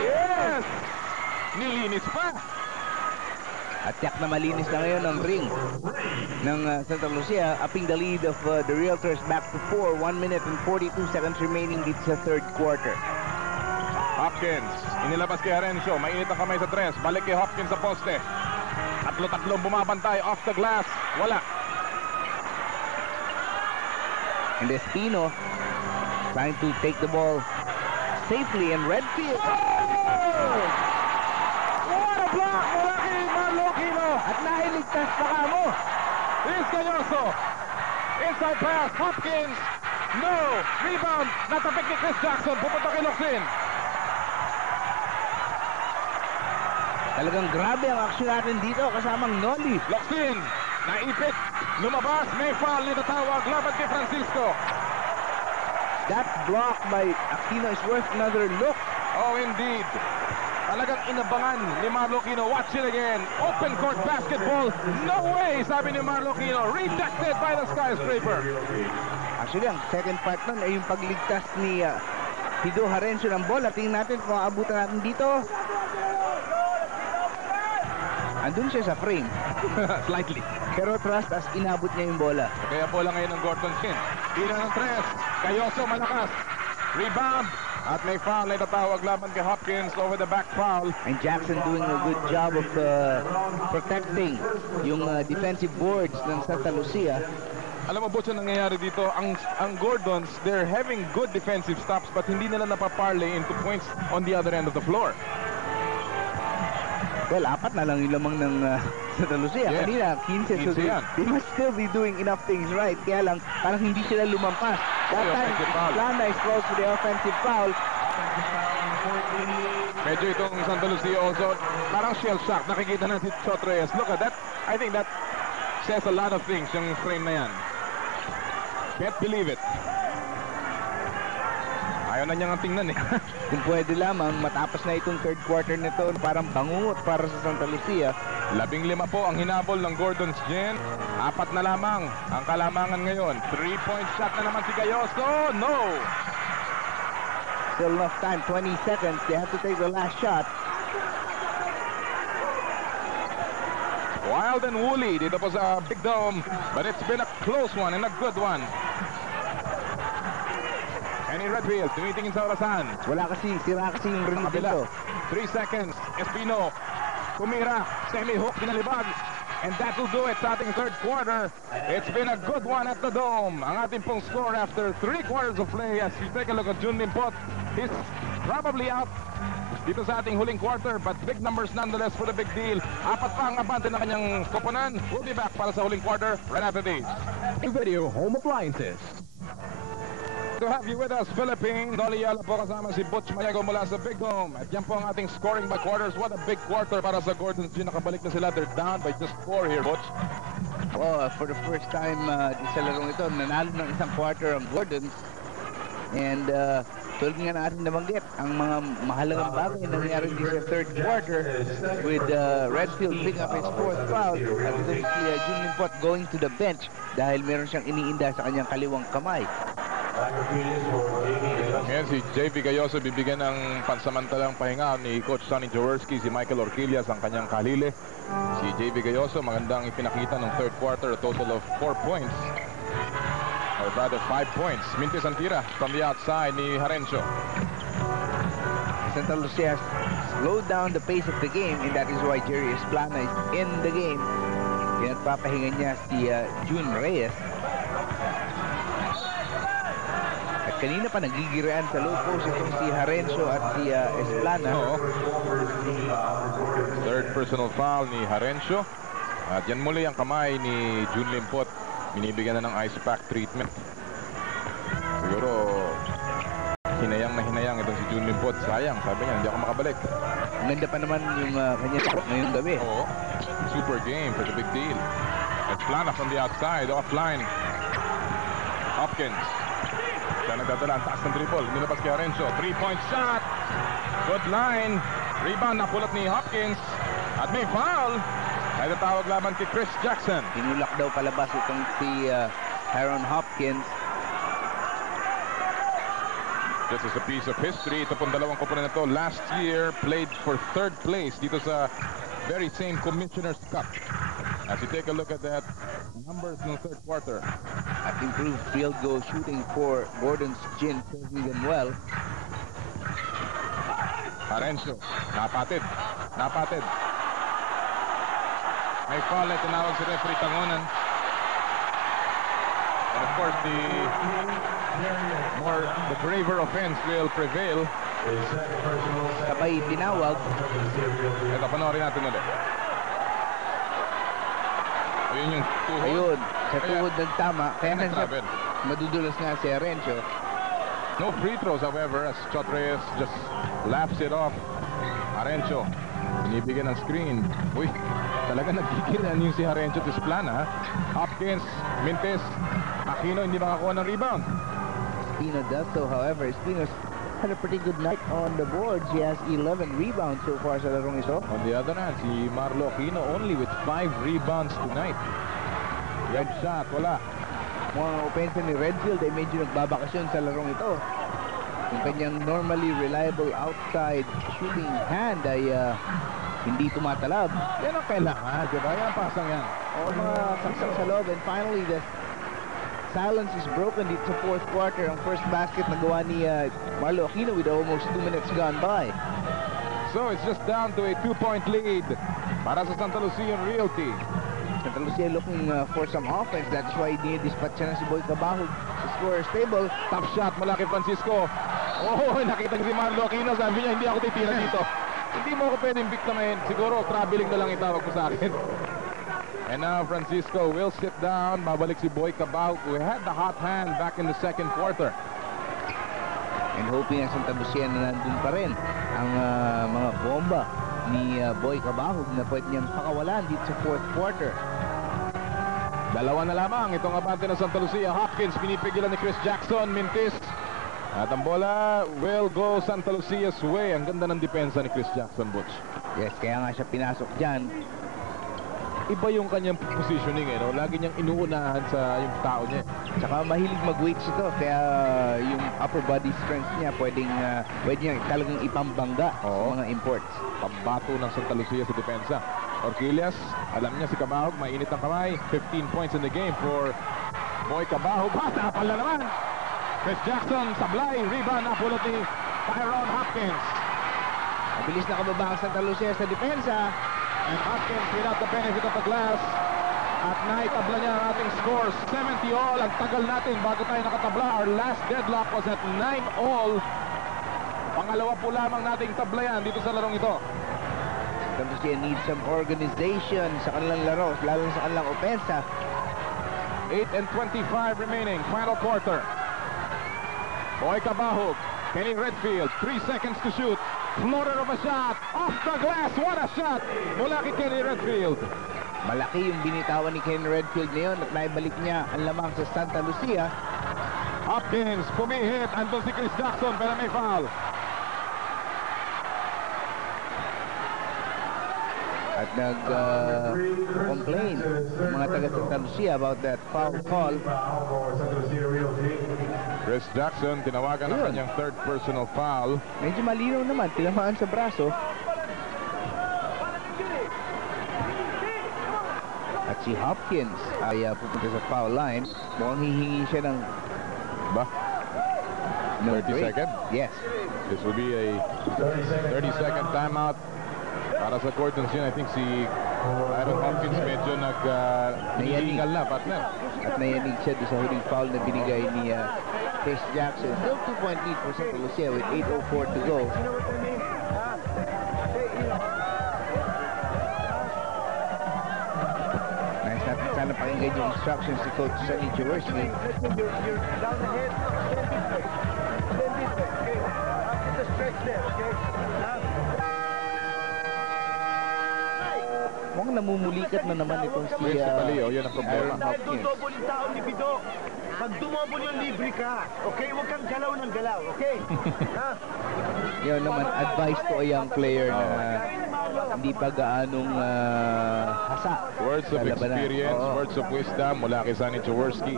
Yes! Nilinis pa. At yak na malinis na ngayon ang ring ng Santa Lucia, upping the lead of the Realtors back to 4. 1 minute and 42 seconds remaining dito sa third quarter. Hopkins, inilabas kay Harencio. Mainit ang kamay sa 3. Balik kay Hopkins sa poste. Tatlo-tatlong bumabantay off the glass. Wala. And Espino trying to take the ball safely, and Redfield. Oh! block mula kay Marlo Aquino. At nailigtas pa ka mo. Luis Galloso. Inside pass, Hopkins. No! Rebound! Natapik ni Chris Jackson. Pupunta kay Locsin. Talagang grabe ang action natin dito kasamang Noli. Locsin. Naipit. Lumabas. May foul. Nitatawag. Laban kay Francisco. That block by Aquino is worth another look. Oh, indeed. Talagang inabangan ni Marlo Aquino. Watch it again. Open court basketball. No way, sabi ni Marlo Aquino. Rejected by the skyscraper. Actually, ang second part nun ay yung pagligtas ni Hido Harencio ng bola. Tingnan natin kung abutan natin dito. Andun siya sa frame. Slightly. Pero trust as inabot niya yung bola. Kaya bola ngayon ng Gordon Chin. Tira ng tres. Cayoso malakas. Rebound. At may foul na itatawag laban kay Hopkins over the back foul. And Jackson doing a good job of protecting yung defensive boards ng Santa Lucia. Alam mo, Butch, ang nangyayari dito, ang Gordons, they're having good defensive stops but hindi nila napaparlay into points on the other end of the floor. Well, 4 na lang yung lamang ng Santa Lucia. Yes. Kanina, 15. So 15 yan. they must still be doing enough things right. Kaya lang, parang hindi sila lumampas. That Yung time, offensive foul. Plana is close to the offensive foul. Medyo itong Santa Lucia also, parang shell shock. Nakikita na si Chot Reyes. Look at that. I think that says a lot of things, yung frame na yan. Can't believe it. Ayaw na niyang tingnan eh. Kung pwede lamang, matapos na itong third quarter nito, parang bangungot para sa Santa Lucia. 15 po ang hinabol ng Gordon's Gin. 4 na lamang ang kalamangan ngayon. 3-point shot na naman si Galloso. No! Still enough time, 20 seconds. They have to take the last shot. Wild and woolly dito po sa Big Dome. But it's been a close one and a good one. Kenny Redfield, tumitingin sa orasan. Sira kasi yung ring Kabila. dito. 3 seconds. Espino. Tumira. Semi-hook. Pinalibag. And that will do it sa ating third quarter. It's been a good one at the Dome. Ang ating pong score after 3 quarters of play. As we take a look at Jun Limpot, he's probably out dito sa ating huling quarter. But big numbers nonetheless for the big deal. 4 pa ang abante ng kanyang koponan. We'll be back para sa huling quarter right after this. Video Home Appliances. To have you with us, Philippines. Dolly Yala po kasama si Butch Mayego mula sa Big Dome. At yan po ang ating scoring by quarters. What a big quarter para sa Gordon's Gin. Nakabalik na sila. They're down by just 4 here, Butch. Oh, for the first time sa larong ito, nanalo ng isang quarter ang Gordons. And tulad nga natin nabanggit, ang mga mahalagang bagay na nangyari din sa third quarter with Redfield picking up his 4th foul at ito si Jun Limpot going to the bench dahil meron siyang iniinda sa kanyang kaliwang kamay. Ngayon si JV Galloso bibigyan ng pansamantalang pahinga ni Coach Sonny Jaworski, si Michael Orquillas ang kanyang kalile. Si JV Galloso magandang ipinakita ng third quarter, a total of 4 points. Or rather 5 points. Mintis ang tira from the outside ni Harencio. Santa Lucia slowed down the pace of the game and that is why Jerry Esplana is in the game. Pinagpapahinga niya si Jun Reyes. At kanina pa nagigiraan sa low post itong si Harencio at si Esplana. Oo. Third personal foul ni Harencio. At yan muli ang kamay ni Jun Limpot. Binibigyan na ng ice pack treatment. Siguro hinayang na hinayang itong si Jun Limpot. Sayang, sabi niya, hindi ako makabalik. Ganda pa naman yung kanya ngayong gabi. Oo. Super game for the big deal. Esplana from the outside, offline. Hopkins. Siya nagdadala ang taas ng dribble. Nilabas kay Harencio. 3-point shot. Good line. Rebound na pulot ni Hopkins. At may foul. Ay natawag laban kay Chris Jackson. Tinulak daw palabas itong si Aaron Hopkins. This is a piece of history. Ito pong dalawang koponan na ito last year played for 3rd place dito sa very same Commissioner's Cup. As you take a look at that numbers ng third quarter. At improved field goal shooting for Gordon's Gin, serving them well. Harencio, napatid. Napatid. May foul na tinawag si referee Tangonan. And of course, the braver offense will prevail. Sabay tinawag. Ito, panoorin natin ulit. Ayun yung tuhod. Ayun, sa tuhod nagtama. Kaya nga siya nag-travel. madudulas nga si Arencio. No free throws, however, as Chot Reyes just laps it off. Arencio, binibigyan ng screen. Uy, talaga nagkikilan yung si Arencio Tisplana. Hopkins, Mintes, Aquino hindi makakuha ng rebound. Espino does so, however. Espino's had a pretty good night on the boards. He has 11 rebounds so far sa larong ito. On the other hand, si Marlo Aquino only with 5 rebounds tonight. Red shot, wala. Mga opensa ni Redfield ay medyo nagbabakasyon sa larong ito. Yung kanyang normally reliable outside shooting hand ay hindi tumatalab. Yan ang kailangan, di ba? Yan ang pasang yan. O mga saksak sa loob. And finally, the silence is broken dito sa fourth quarter. Ang first basket na gawa ni Marlo Aquino with almost 2 minutes gone by. So it's just down to a 2-point lead para sa Santa Lucia Realty. Santa Lucia looking for some offense. That's why dispatch na si Boy Cabahog sa scorer's table. Top shot mula kay Francisco. Oh, nakita si Marlo Aquino. Sabi niya, hindi ako titira dito. Hindi mo ako pwedeng biktamin. Siguro, traveling na lang itawag ko sa akin. And now, Francisco will sit down. Babalik si Boy Cabahog, who had the hot hand back in the second quarter. And hoping ang Santa Lucia na nandun pa rin ang mga bomba ni Boy Cabahog na pwede niyang pakawalan dito sa fourth quarter. Dalawa na lamang itong abante ng Santa Lucia. Hopkins pinipigilan ni Chris Jackson. Mintis. At ang bola will go Santa Lucia's way. Ang ganda ng depensa ni Chris Jackson, Butch. Yes, kaya nga siya pinasok dyan. Iba yung kanyang positioning, eh, no? Lagi niyang inuunahan sa yung tao niya. Tsaka mahilig mag-weights ito. Kaya yung upper body strength niya pwede niya talagang ipambangga sa mga imports. Pambato ng Santa Lucia sa depensa. Orquillas, alam niya si Cabahog, mainit ang kamay. 15 points in the game for Boy Cabahog. Napal na naman! Chris Jackson, sablay, rebound, napulot ni Tyrone Hopkins. Mabilis na kababa ang Santa Lucia sa depensa. And Hopkins without the benefit of the glass. At naitabla niya ang ating scores. 70 all. Ang tagal natin bago tayo nakatabla. Our last deadlock was at 9 all. Pangalawa po lamang nating tablayan dito sa larong ito. Santa Lucia needs some organization sa kanilang laro, lalo sa kanilang opensa. 8:25 remaining. Final quarter. Boy Cabahog. Kenny Redfield. 3 seconds to shoot. Floater of a shot. Off the glass. What a shot. Mula kay Kenny Redfield. Malaki yung binitawan ni Ken Redfield ngayon at naibalik niya ang lamang sa Santa Lucia. Hopkins pumihit. Andun si Chris Jackson pero may foul. At nag-complain yung mga taga Santa Lucia about that foul call. Chris Jackson tinawagan ang kanyang third personal foul. Medyo malinaw naman, tinamaan sa braso. At si Hopkins ay pupunta sa foul line. Mukhang hihingi siya ng Ba? no 30 break. second? Yes. This will be a 30-second timeout para sa Gordon Sin. I think si Aaron Hopkins medyo nag-illegal na, partner. At nayanig siya doon sa huling foul na binigay ni Chris Jackson. Still 2-point lead for Santa Lucia with 8:04 to go. Nice natin sana pakinggan yung instructions ni Coach Sonny Jaworski. You're down ahead. Stand this way. Okay. After the stretch there. Okay. Mukhang namumulikat na naman itong si Principally, yun ang problema. Aaron Hopkins. Double yung tao ni Bido. Pag dumobol yung libre ka. Okay? Huwag kang galaw ng galaw. Okay? Ha? Yun naman, advice to a young player na hindi pa gaanong hasa. Words of sa labanan. experience, Oo. words of wisdom mula kay Sonny Jaworski.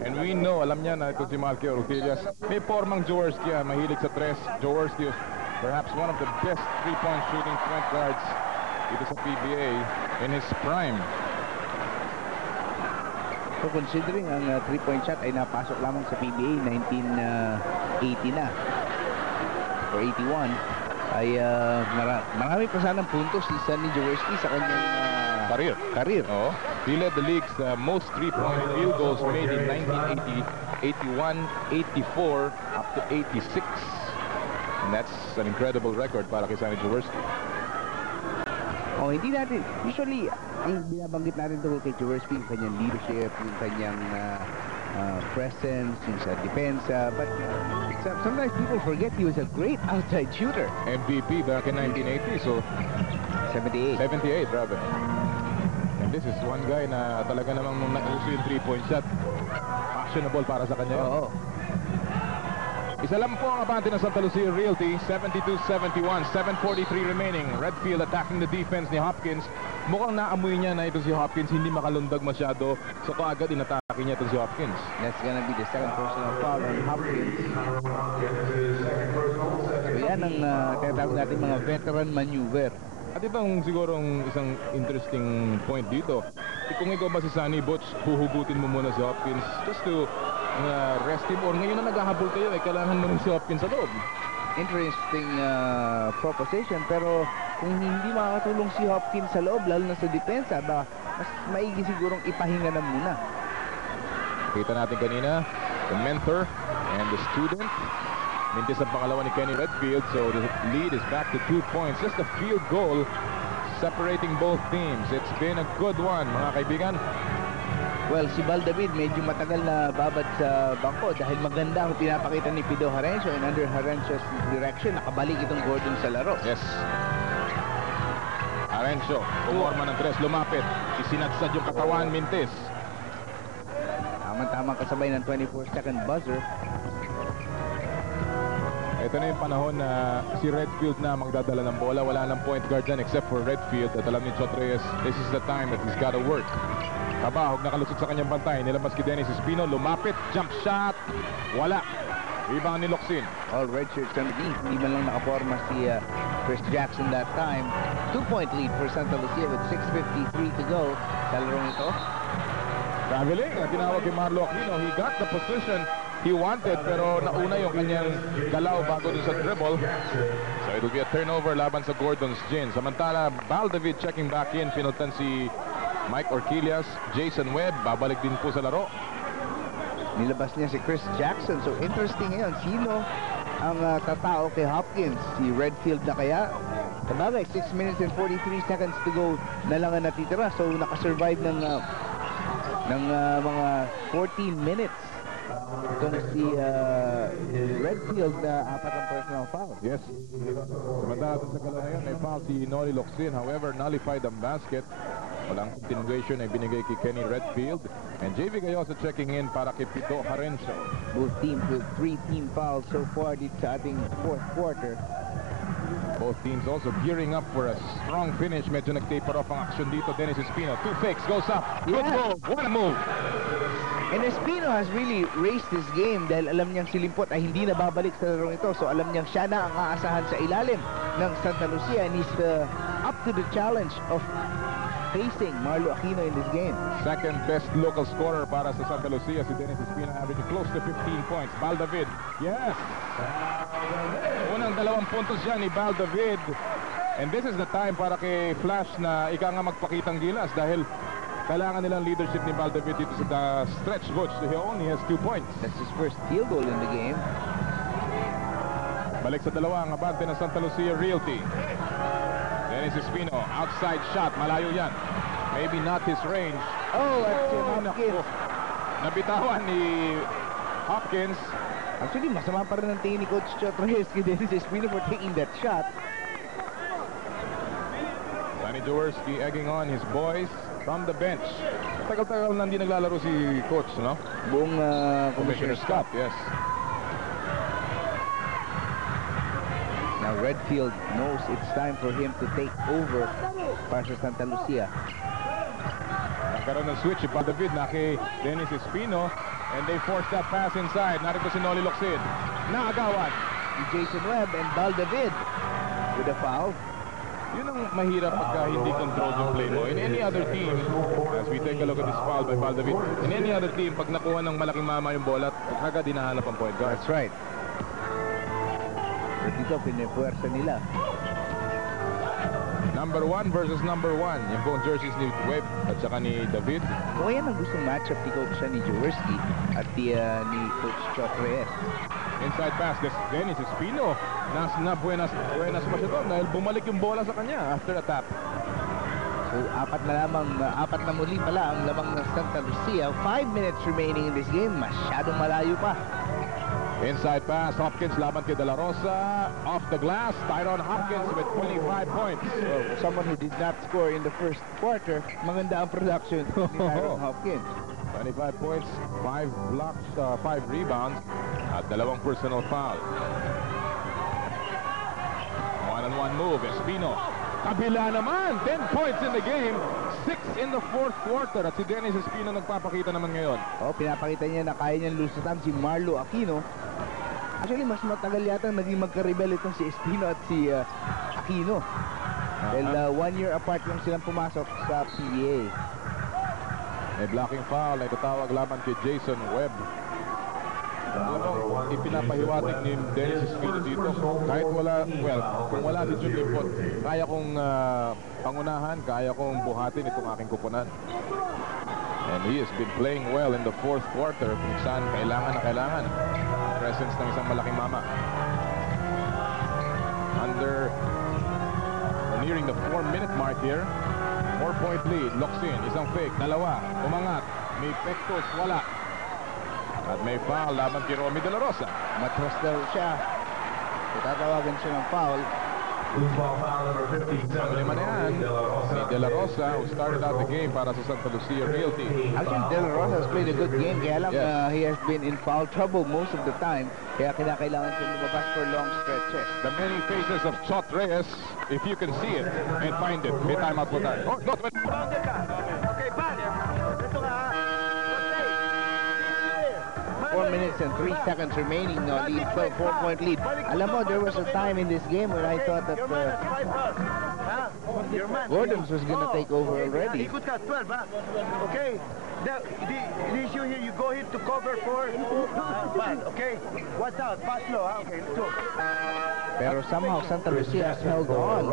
And we know, alam niya na ito si Malky Orquillas. May formang Jaworski, mahilig sa tres. Jaworski was perhaps one of the best three-point shooting point guards dito sa PBA in his prime. So considering ang 3-point shot ay napasok lamang sa PBA 1980 na or 81 ay marami pa sanang puntos si Sonny Jaworski sa kanyang career. Oh, he led the league's most three-point field goals made in 1980, 81, 84, up to 86. And that's an incredible record para kay Sonny Jaworski. Oh, hindi natin, usually, ang binabanggit natin tungkol kay Jaworski, yung kanyang leadership, yung kanyang presence, yung sa depensa, but sometimes people forget he was a great outside shooter. MVP back in 1980, so 78. 78, grabe. And this is one guy na talaga namang nung nauso yung 3-point shot, fashionable para sa kanya. Oo. Isa lang po ang abante ng Santa Lucia Realty, 72-71, 7:43 remaining. Redfield attacking the defense ni Hopkins. Mukhang naamoy niya na ito si Hopkins, hindi makalundag masyado. So kaagad inatake niya ito si Hopkins. That's gonna be the second personal foul on Hopkins. So yan ang tinatawag natin mga veteran maneuver. At itong sigurong isang interesting point dito. Kung ikaw ba si Sonny Butch, huhugutin mo muna si Hopkins just to rest him, or ngayon na naghahabol kayo, kailangan mo rin si Hopkins sa loob. Interesting proposition, pero kung hindi makakatulong si Hopkins sa loob, lalo na sa depensa, mas maigi sigurong ipahinga na muna. Kita natin kanina, the mentor and the student. Mintis ang pangalawa ni Kenny Redfield, so the lead is back to 2 points. Just a field goal separating both teams. It's been a good one, mga kaibigan. Well, si Val David medyo matagal na babad sa bangko dahil maganda ang pinapakita ni Pido Harencio, and under Harencio's direction, nakabalik itong Gordon sa laro. Yes. Harencio, pumorma ng 3, lumapit. Isinadsad yung katawan, Mintis. Tamang-tamang kasabay ng 24-second buzzer. Ito na yung panahon na si Redfield na magdadala ng bola. Wala nang point guard dyan except for Redfield. At alam ni Chot Reyes, this is the time that he's gotta work. Kabahog nakalusot sa kanyang bantay. Nilabas kay Dennis Espino. Lumapit. Jump shot. Wala. Rebound ni Locsin. All red shirts underneath. Hindi man lang nakaporma si Chris Jackson that time. 2-point lead for Santa Lucia with 6:53 to go sa larong ito. Traveling. Tinawag kay Marlo Aquino. He got the position he wanted, pero nauna yung kanyang galaw bago dun sa dribble. So it will be a turnover laban sa Gordon's Gin. Samantala, Val David checking back in. Pinuntan si Mike Orquillas, Jason Webb, babalik din po sa laro. Nilabas niya si Chris Jackson. So interesting ngayon, sino ang tatao kay Hopkins? Si Redfield na kaya? Sabagay, 6 minutes and 43 seconds to go na lang ang natitira. So nakasurvive ng mga 14 minutes. Itong si Redfield na 4 ang personal foul. Yes. Samantala sa galaw na yun, may foul si Noli Locsin. However, nullified ang basket. Walang continuation ay binigay kay Kenny Redfield. And JV Gayosa checking in para kay Pido Harencio. Both teams with 3 team fouls so far dito sa ating fourth quarter. Both teams also gearing up for a strong finish. Medyo nag-taper off ang action dito. Dennis Espino, 2 fakes, goes up. Good move, what a move. And Espino has really raced this game dahil alam niyang si Limpot ay hindi na babalik sa larong ito. So alam niyang siya na ang aasahan sa ilalim ng Santa Lucia, and he's up to the challenge of facing Marlo Aquino in this game. Second best local scorer para sa Santa Lucia, si Dennis Espino, averaging close to 15 points. Val David, yes! Unang 2 puntos siya ni Val David. And this is the time para kay Flash na ika nga magpakitang gilas dahil kailangan nilang leadership ni Val David dito sa stretch, Butch. He only has 2 points. That's his first field goal in the game. Balik sa dalawa ang abante ng Santa Lucia Realty. Dennis Espino, outside shot, malayo yan. Maybe not his range. Oh, that's Naku. Hopkins. Nabitawan ni Hopkins. Actually, masama pa rin ang tingin ni Coach Chot Reyes kay Dennis Espino for taking that shot. Sonny Jaworski egging on his boys from the bench. Tagal-tagal na hindi naglalaro si Coach, no? Buong Commissioner Scott, yes. Now Redfield knows it's time for him to take over para sa Santa Lucia. Nagkaroon ng switch si Val David na kay Dennis Espino, and they forced that pass inside. Narito si Noli Locsin. Naagawan. Jason Webb and Val David with a foul. Yun ang mahirap pagka hindi controlled yung play mo. In any other team, as we take a look at this foul by Val David, in any other team, pag nakuha ng malaking mama yung bola, kagad dinahanap ang point guard. That's right. But dito, pinipuwersa nila. Number 1 versus number 1. Yung buong jerseys ni Webb at saka ni David. O yan ang gustong matchup ni Coach ni Jaworski at ni Coach Chot Reyes. Inside pass, Dennis Espino. Buenas pa siya doon dahil bumalik yung bola sa kanya after a tap. So, apat na muli pala ang lamang ng Santa Lucia. 5 minutes remaining in this game. Masyadong malayo pa. Inside pass, Hopkins laban kay De La Rosa. Off the glass, Tyron Hopkins with 25 points. So, someone who did not score in the first quarter, maganda ang production ni Tyron Hopkins. 25 points, 5 blocks, 5 rebounds, at 2 personal foul. One-on-one move, Espino. Kabila naman, 10 points in the game, 6 in the fourth quarter. At si Dennis Espino nagpapakita naman ngayon. Oh, pinapakita niya na kaya niyang lusatan si Marlo Aquino. Actually, mas matagal yata naging magka-rebel itong si Espino at si Aquino. Dahil 1 year apart lang silang pumasok sa PBA. May blocking foul na itatawag laban kay Jason Webb. Ipinapahiwatig ni Dennis Espino dito. Kahit kung wala si Jun Limpot, kaya kong pangunahan, kaya kong buhatin itong aking kupunan. And he has been playing well in the fourth quarter kung saan kailangan na kailangan. Presence ng isang malaking mama. Nearing the 4-minute mark here. 4-point lead, Locsin, isang fake, dalawa, umangat, may pektos, wala. At may foul laban kay Romy De La Rosa. Matras daw siya. Tatawagan siya ng foul. Ang lima na yan, si De La Rosa, who started out the game para sa Santa Lucia Realty. Actually, De La Rosa has played a good game. Kaya lang, he has been in foul trouble most of the time. Kaya kinakailangan siya lumabas for long stretches. The many faces of Chot Reyes, if you can see it and find it. May timeout po tayo. Oh, not Okay, Pat. Ito ka, ha? 4 minutes and 3 seconds remaining. Lead, 4-point lead. Alam mo, there was a time in this game when I thought that Gordons was going to take over already. Ikot ka, 12, ha? Okay. The issue here, you go here to cover for Pat, okay? Watch out, pass low, ha? Okay, let's go. Pero somehow Santa Lucia has held on.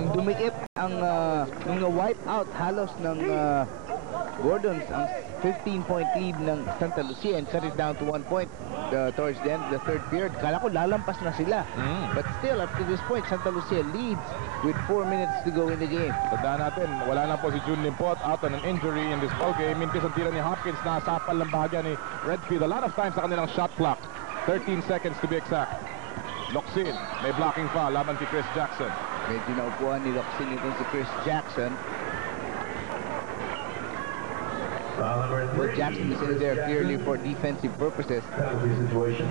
Nung dumikip ang nung na-wipe out halos ng Gordons ang 15-point lead ng Santa Lucia and cut it down to 1 point towards the end of the third period. Kala ko lalampas na sila. But still, up to this point, Santa Lucia leads with 4 minutes to go in the game. Tandaan natin, wala na po si Jun Limpot out on an injury in this ball game. Mintis ang tira ni Hopkins, nasapal lang bahagya ni Redfield. A lot of times sa kanilang shot clock. 13 seconds to be exact. Locsin, may blocking foul laban kay Chris Jackson. Medyo naupuan ni Locsin itong si Chris Jackson. Well, Jackson is in there clearly for defensive purposes.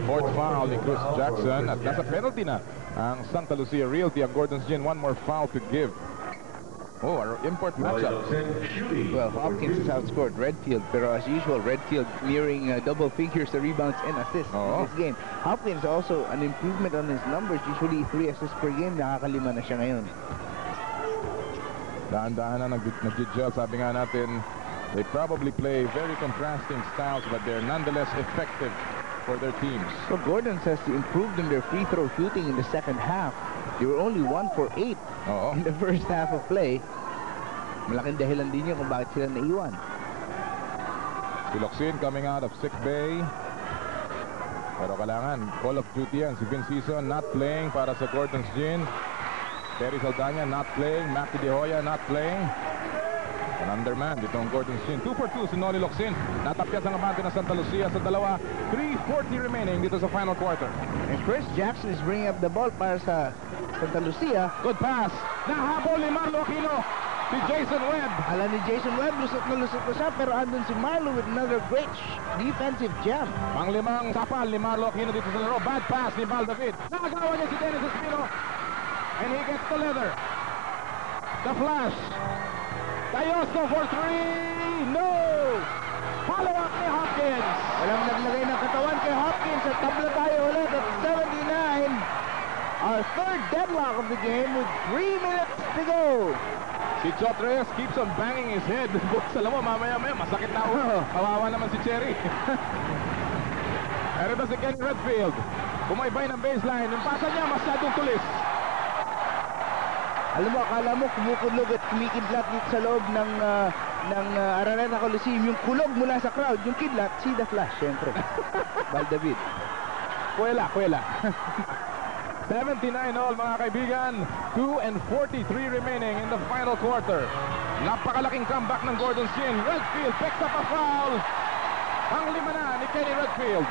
Fourth foul ni Chris Jackson at nasa penalty na ang Santa Lucia Realty. Ang Gordons Gin, one more foul to give. Oh, our import matchup. Well, Hopkins has outscored Redfield, pero as usual, Redfield nearing double figures the rebounds and assists in this game. Hopkins also an improvement on his numbers. Usually 3 assists per game. Nakakalima na siya ngayon. Daan-daan na nag-gel. Sabi nga natin, they probably play very contrasting styles, but they're nonetheless effective for their teams. So Gordons has improved in their free throw shooting in the second half. They were only 1 for 8 in the first half of play. Malaking dahilan din yun kung bakit sila naiwan. Si Locsin coming out of sick bay. Pero kailangan, call of duty yan. Si Vince Sison not playing para sa Gordons Gin. Terry Saldana not playing. Mackie De Hoya not playing. An underman ditong Gordons Gin. 2 for 2 si Noli Locsin. Natapyat ang abante ng Santa Lucia sa dalawa. 3:40 remaining dito sa final quarter. And Chris Jackson is bringing up the ball para sa Santa Lucia. Good pass. Nahabol ni Marlo Aquino. Si Jason Webb. Alam ni Jason Webb, lusot na siya, pero andun si Marlo with another great defensive jam. Panglimang sapal ni Marlo Aquino dito sa laro. Bad pass ni Val David. Nakagawa niya si Dennis Espino. And he gets the leather. The flash. Cayoso for 3. No! Follow up ni Hopkins. Walang naglagay ng katawan kay Hopkins at tabla tayo ulit at 79. Our third deadlock of the game with 3 minutes to go. Si Chot Reyes keeps on banging his head. Alam mo, mamaya-maya, masakit na ulo. Kawawa naman si Cherry. Pero ito si Kenny Redfield. Bumaybay ng baseline. Yung pasa niya, masyadong tulis. Alam mo, akala mo kumukulog at kumikidlat dito sa loob ng Araneta Coliseum. Yung kulog mula sa crowd, yung kidlat, see the flash, syempre. Val David. Kuwela. 79 all mga kaibigan. 2:43 remaining in the final quarter. Napakalaking comeback ng Gordon Chin. Redfield picks up a foul. Pang-5 na ni Kenny Redfield.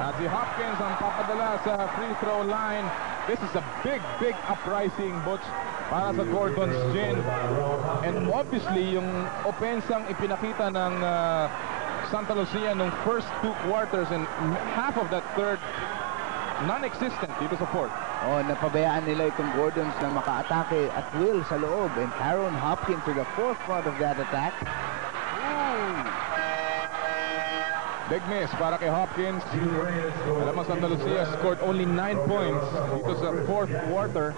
At si Hopkins ang papadala sa free throw line. This is a big uprising, Butch, para sa Gordon's Chin. And obviously, yung opensang ipinakita ng Santa Lucia nung first 2 quarters and half of that third, non-existent dito sa fourth. Oh, napabayaan nila itong Gordons na maka-atake at will sa loob. And Aaron Hopkins to the forefront of that attack. Big miss para kay Hopkins. Alam mo, Santa Lucia scored only 9 points dito sa fourth quarter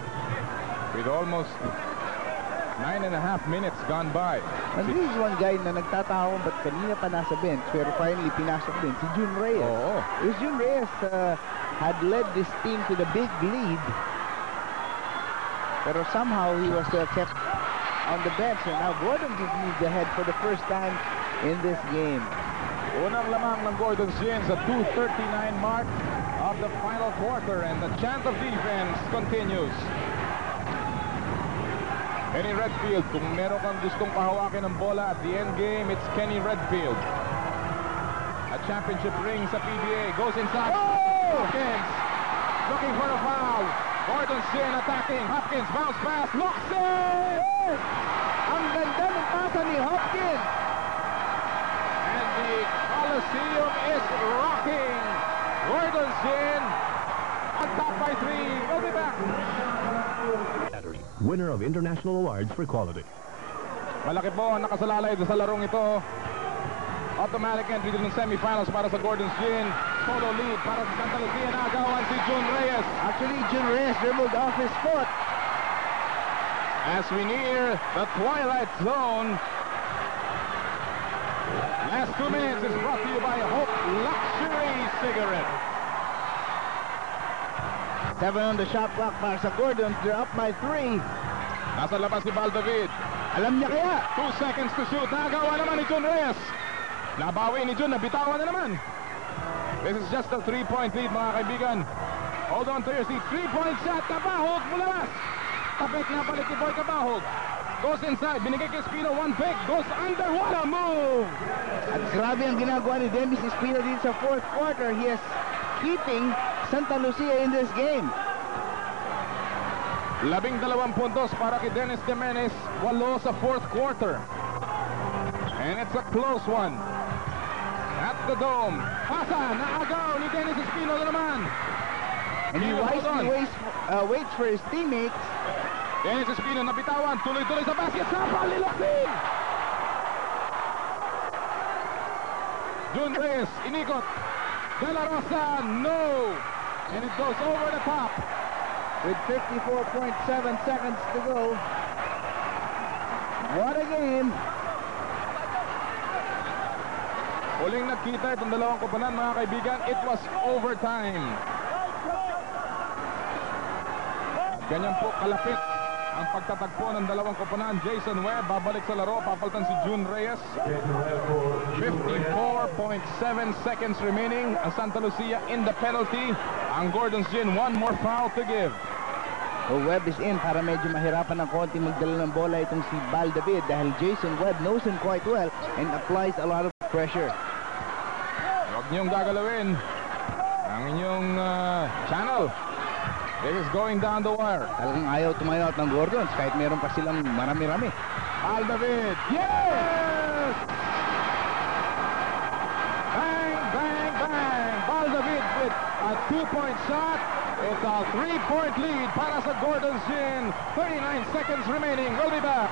with almost 9.5 minutes gone by. And this is one guy na nagtatao ba't kanina pa nasa bench pero finally pinasok din si Jun Reyes. Oo. Jun Reyes had led this team to the big lead pero somehow he was kept on the bench, and now Gordon just moved ahead for the first time in this game. Unang lamang ng Gordon's Chin sa 2:39 mark of the final quarter, and the chant of defense continues. Kenny Redfield, kung meron kang gustong pahawakin ng bola at the end game, it's Kenny Redfield. A championship ring sa PBA, goes inside. Hopkins looking for a foul. Gordon's Chin attacking. Hopkins bounce pass, locks it! Ang ganda ng pasa ni Hopkins. And the Coliseum is rocking. Gordon's Chin on top by 3. We'll be back. Winner of international awards for quality. Malaki po ang nakasalalay sa larong ito. Automatic entry din ng semifinals para sa Gordon's Chin. Solo lead para sa Santa Lucia. Naagawan si Jun Reyes. Actually, Jun Reyes dribbled off his foot. As we near the twilight zone, last 2 minutes is brought to you by Hope Luxury Cigarette. 7 on the shot clock para sa Gordons. They're up by 3. Nasa labas si Val David. Alam niya kaya. 2 seconds to shoot. Nagawa naman ni Jun Reyes. Nabawi ni Jun. Nabitawan na naman. This is just a 3-point lead, mga kaibigan. Hold on to your seat. 3-point shot. Kabahog mula. Tapik na balik ni Boy Kabahog. Goes inside. Binigay kay Espino. 1 pick. Goes under. What a move! At grabe ang ginagawa ni Dennis Espino dito sa fourth quarter. He is keeping Santa Lucia in this game. 12 puntos para kay Dennis Jimenez. 8 sa fourth quarter. And it's a close one. At the dome. Pasa. Naagaw ni Dennis Espino na naman. And he wisely waits for his teammates. Dennis Espino nabitawan. Tuloy-tuloy sa basket. Sapal ni Locsin. Jun Reyes. Inikot. De La Rosa. No. And it goes over the top. With 54.7 seconds to go. What a game. Huling nagkita itong dalawang koponan, mga kaibigan. It was overtime. Ganyan po kalapit ang pagtatagpo ng dalawang koponan. Jason Webb babalik sa laro. Papalitan si Jun Reyes. 54.7 seconds remaining. Ang Santa Lucia in the penalty. Ang Gordon's Chin, 1 more foul to give. So Webb is in para medyo mahirapan ng konti magdala ng bola itong si Val David dahil Jason Webb knows him quite well and applies a lot of pressure. Huwag niyong gagalawin ang inyong channel. This is going down the wire. Talagang ayaw tumayo out ng Gordons kahit meron pa silang marami-rami. Val David. Yes! Bang, bang, bang. Val David with a 2-point shot. It's a 3-point lead para sa Gordon's Chin. 39 seconds remaining. We'll be back.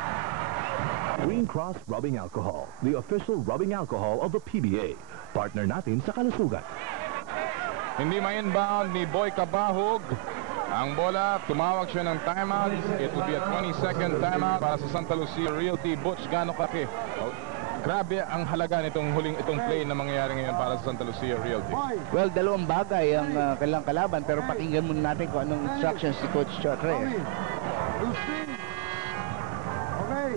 Green Cross Rubbing Alcohol, the official rubbing alcohol of the PBA. Partner natin sa kalusugan. Hindi ma-inbound ni Boy Kabahog. Ang bola, tumawag siya ng timeout. It will be a 20-second timeout para sa Santa Lucia Realty. Butch, gano'ng kaki? Grabe ang halaga nitong play na mangyayari ngayon para sa Santa Lucia Realty. Well, dalawang bagay ang kailang kalaban pero pakinggan muna natin kung anong instructions si Coach Chuck Reyes. Okay,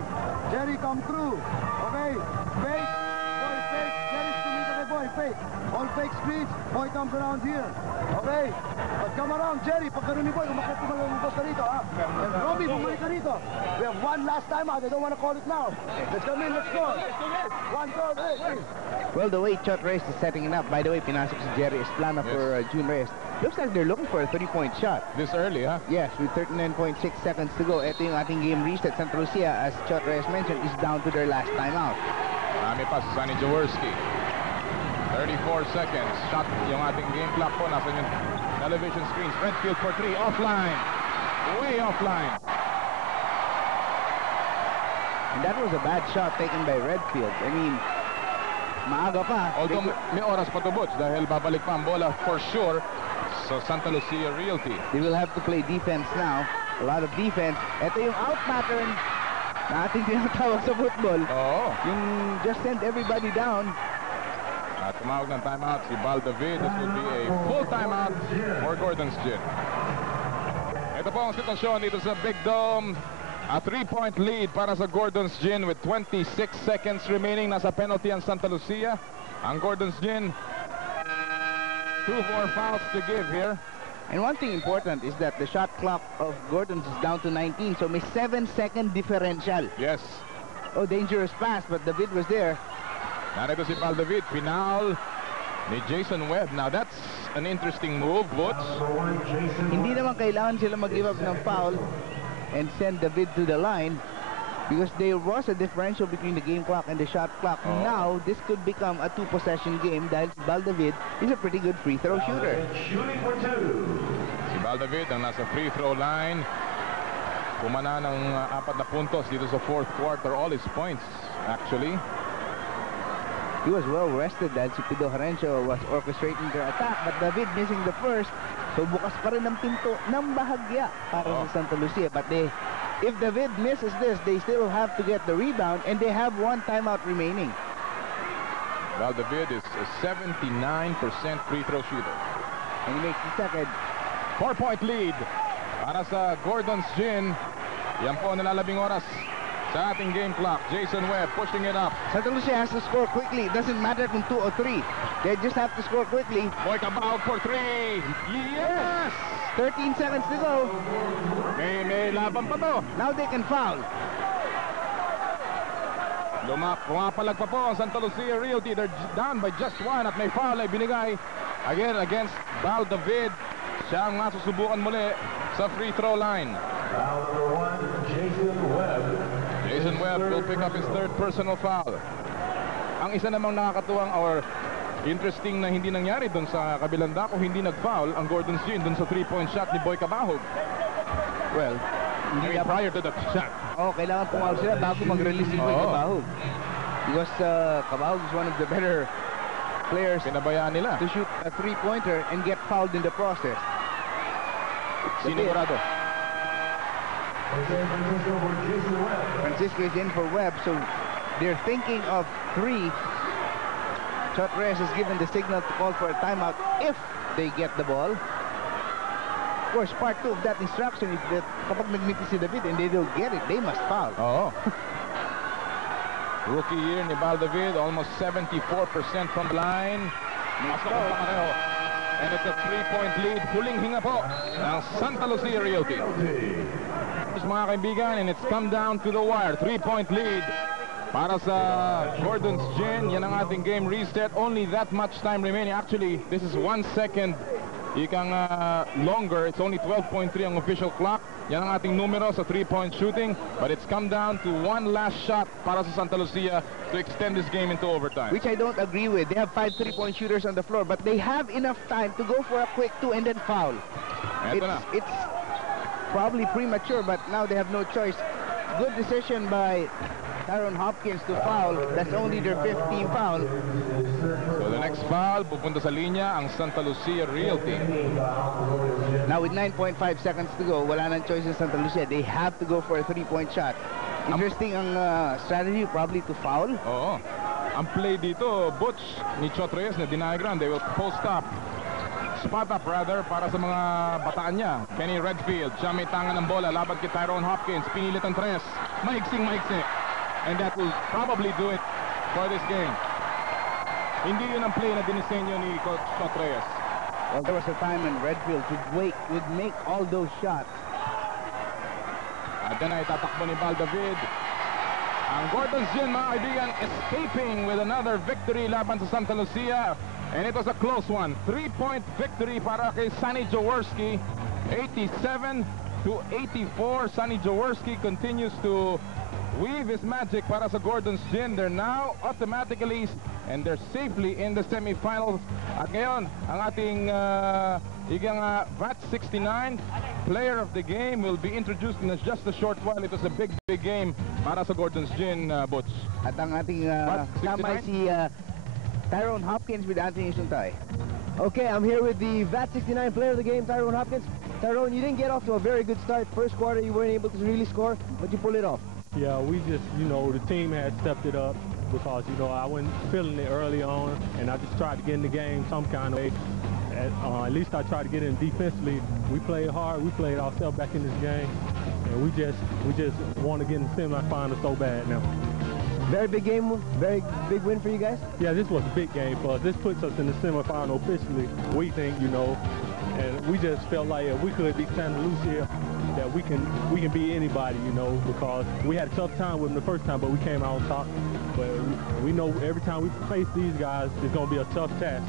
Jen Jerry, come through. Okay, fake, boy, fake. Jerry's to meet the boy, fake. All fake speeds, boy comes around here. Okay, but come around, Jerry. Pag ganun ni boy, umakit lumabas ka rito, ha? And Robbie, bumalik ka rito. We have one last time out. They don't want to call it now. Let's come in, let's go. One goal, hey. Well, the way Chot Reyes is setting it up, by the way, pinasok si Jerry Esplana for June Reyes. Looks like they're looking for a 3-point shot. This early, huh? Yes, with 39.6 seconds to go. Ito yung ating game reset. Santa Lucia, as Chot Reyes mentioned, is down to their last timeout. Marami pa si Sonny Jaworski. 34 seconds. Shot yung ating game clock po. Nasa yung television screens. Redfield for 3. Offline. Way offline. And that was a bad shot taken by Redfield. I mean, maaga pa. Although may oras pa to, Butch, dahil babalik pa ang bola for sure sa Santa Lucia Realty. They will have to play defense now. A lot of defense. Ito yung out pattern na ating tinatawag sa football. Oo. Yung just send everybody down. At tumawag ng timeout si Val David. This would be a full timeout for Gordon's Gin. Ito po ang sitwasyon dito sa Big Dome. A 3-point lead para sa Gordon's Gin with 26 seconds remaining. Nasa penalty ang Santa Lucia. Ang Gordon's Gin, 2 more fouls to give here. And one thing important is that the shot clock of Gordon's is down to 19. So may 7-second differential. Yes. Oh, dangerous pass, but David was there. Narito si Val David. Final ni Jason Webb. Now that's an interesting move, Butch. Hindi naman kailangan sila mag-give up ng foul and send David to the line because there was a differential between the game clock and the shot clock. Oh. Now, this could become a 2-possession game dahil si Val David is a pretty good free throw shooter. Si Val David ang nasa free throw line. Pumana ng 4 na puntos dito sa fourth quarter. All his points, actually. He was well rested dahil si Pido Herencio was orchestrating their attack, but David missing the first. So bukas pa rin ang pinto ng bahagya para sa Santa Lucia. But if David misses this, they still have to get the rebound and they have 1 timeout remaining. Val David is a 79% free throw shooter. And he makes the second. 4-point lead para sa Gordon's Gin. Yan po ang nalalabing oras sa ating game clock. Jason Webb pushing it up. Santa Lucia has to score quickly. It doesn't matter kung 2 or 3. They just have to score quickly. Boy Cabao for 3. Yes! 13 seconds to go. May laban pa to. Now they can foul. Pumapalag pa po ang Santa Lucia Realty. They're down by just 1 at may foul ay binigay again against Val David. Siya ang masusubukan muli sa free throw line. Jason Webb will pick up his 3rd personal foul. Ang isa namang nakakatuwang or interesting na hindi nangyari doon sa kabilang dako, hindi nag-foul ang Gordon's Gin doon sa 3-point shot ni Boy Cabahog. Well, I mean, prior to that shot. Oh, kailangan pumaw sila bago mag-release si Boy Cabahog. Because Cabahog is one of the better players Pinabayaan nila. to shoot a 3-pointer and get fouled in the process. Sinigurado. Francisco is in for Webb, so they're thinking of 3. Chot Reyes has given the signal to call for a timeout if they get the ball. Of course, part 2 of that instruction is that kapag nag-meet si David and they don't get it, they must foul. Oo. Rookie year ni Val David, almost 74% from the line. Pasok ang pakareho. And it's a 3-point lead. Huling hinga po ng Santa Lucia Realty. Mga kaibigan, and it's come down to the wire. 3-point lead para sa Gordon's Gin. Yan ang ating game reset. Only that much time remaining. Actually, this is 1 second ikang longer. It's only 12.3 ang official clock. Yan ang ating numero sa 3-point shooting. But it's come down to 1 last shot para sa Santa Lucia to extend this game into overtime. Which I don't agree with. They have 5 3-point shooters on the floor, but they have enough time to go for a quick 2 and then foul. It's probably premature, but now they have no choice. Good decision by Tyrone Hopkins to foul. That's only their 15th foul. So the next foul, pupunta sa linya ang Santa Lucia Realty. Now with 9.5 seconds to go, wala nang choice in Santa Lucia. They have to go for a 3-point shot. Interesting ang strategy, probably to foul. Oo. Ang play dito, Butch ni Chot Reyes na diniagram. They will post up. Spot up rather para sa mga bataan niya. Kenny Redfield, siya may tangan ng bola. Laban kay Tyrone Hopkins. Pinilit ang 3. Maiksing. And that will probably do it for this game. Hindi yun ang play na dinisenyo ni Coach Shot Reyes. Well, there was a time when Redfield would make all those shots. At yan ay tatakbo ni Val David. Ang Gordons Gin, mga kaibigan, escaping with another victory laban sa Santa Lucia. And it was a close one. 3-point victory para kay Sonny Jaworski. 87-84. Sonny Jaworski continues to weave his magic para sa Gordons Gin. They're now automatically and they're safely in the semifinals. At ngayon, ang ating VAT 69 player of the game will be introduced in just a short while. It was a big game para sa Gordons Gin, Butch. At ang ating kasama si Tyrone Hopkins with Anthony Suntay. Okay, I'm here with the VAT 69 player of the game, Tyrone Hopkins. Tyrone, you didn't get off to a very good start. First quarter, you weren't able to really score, but you pulled it off. Yeah, we just, the team had stepped it up because, I wasn't feeling it early on, and I just tried to get in the game some kind of way. At least I tried to get in defensively. We played hard. We played ourselves back in this game, and we just want to get in the semifinals so bad now. Very big game, very big win for you guys? Yeah, this was a big game for us. This puts us in the semifinal officially, we think, and we just felt like if we could beat Santa Lucia, that we can beat anybody, because we had a tough time with them the first time, but we came out on top. But we know every time we face these guys, it's going to be a tough task,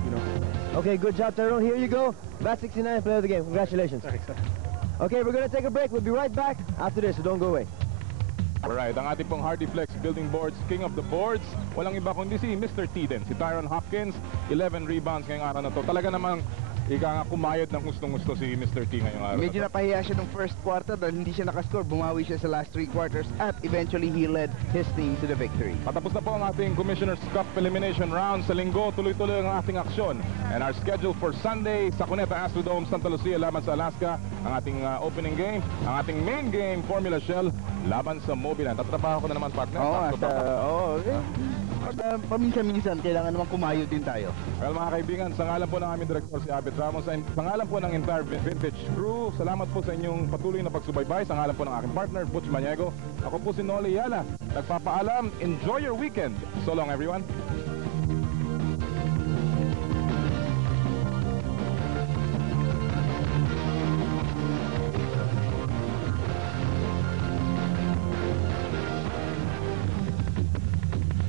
Okay, good job, Tyrone. Here you go. VAT 69, player of the game. Congratulations. Thanks, sir. Okay, we're going to take a break. We'll be right back after this, so don't go away. Alright, ang ating pong Hardy Flex Building Boards, king of the boards, walang iba kundi si Mr. T din, si Tyrone Hopkins, 11 rebounds ngayong araw na to. Talaga namang kumayod ng gustong-gusto si Mr. T ngayong araw. Medyo napahiya siya ng first quarter dahil hindi siya nakascore. Bumawi siya sa last 3 quarters at eventually he led his team to the victory. Patapos na po ang ating Commissioner's Cup Elimination Round. Sa linggo, tuloy-tuloy ang ating aksyon. And our schedule for Sunday, sa Cuneta Astrodome, Santa Lucia, laban sa Alaska. Ang ating opening game. Ang ating main game, Formula Shell, laban sa Mobilan. Tatrabaho ko na naman, partner. Paminsan-minsan, kailangan naman kumayo din tayo. Well, mga kaibigan, sa ngalan po ng aming Director si Abet Ramos, and sa ngalan po ng entire Vintage Crew, salamat po sa inyong patuloy na pagsubaybay. Sa ngalan po ng aking partner, Butch Maniego. Ako po si Noli Yala. Nagpapaalam, enjoy your weekend. So long, everyone.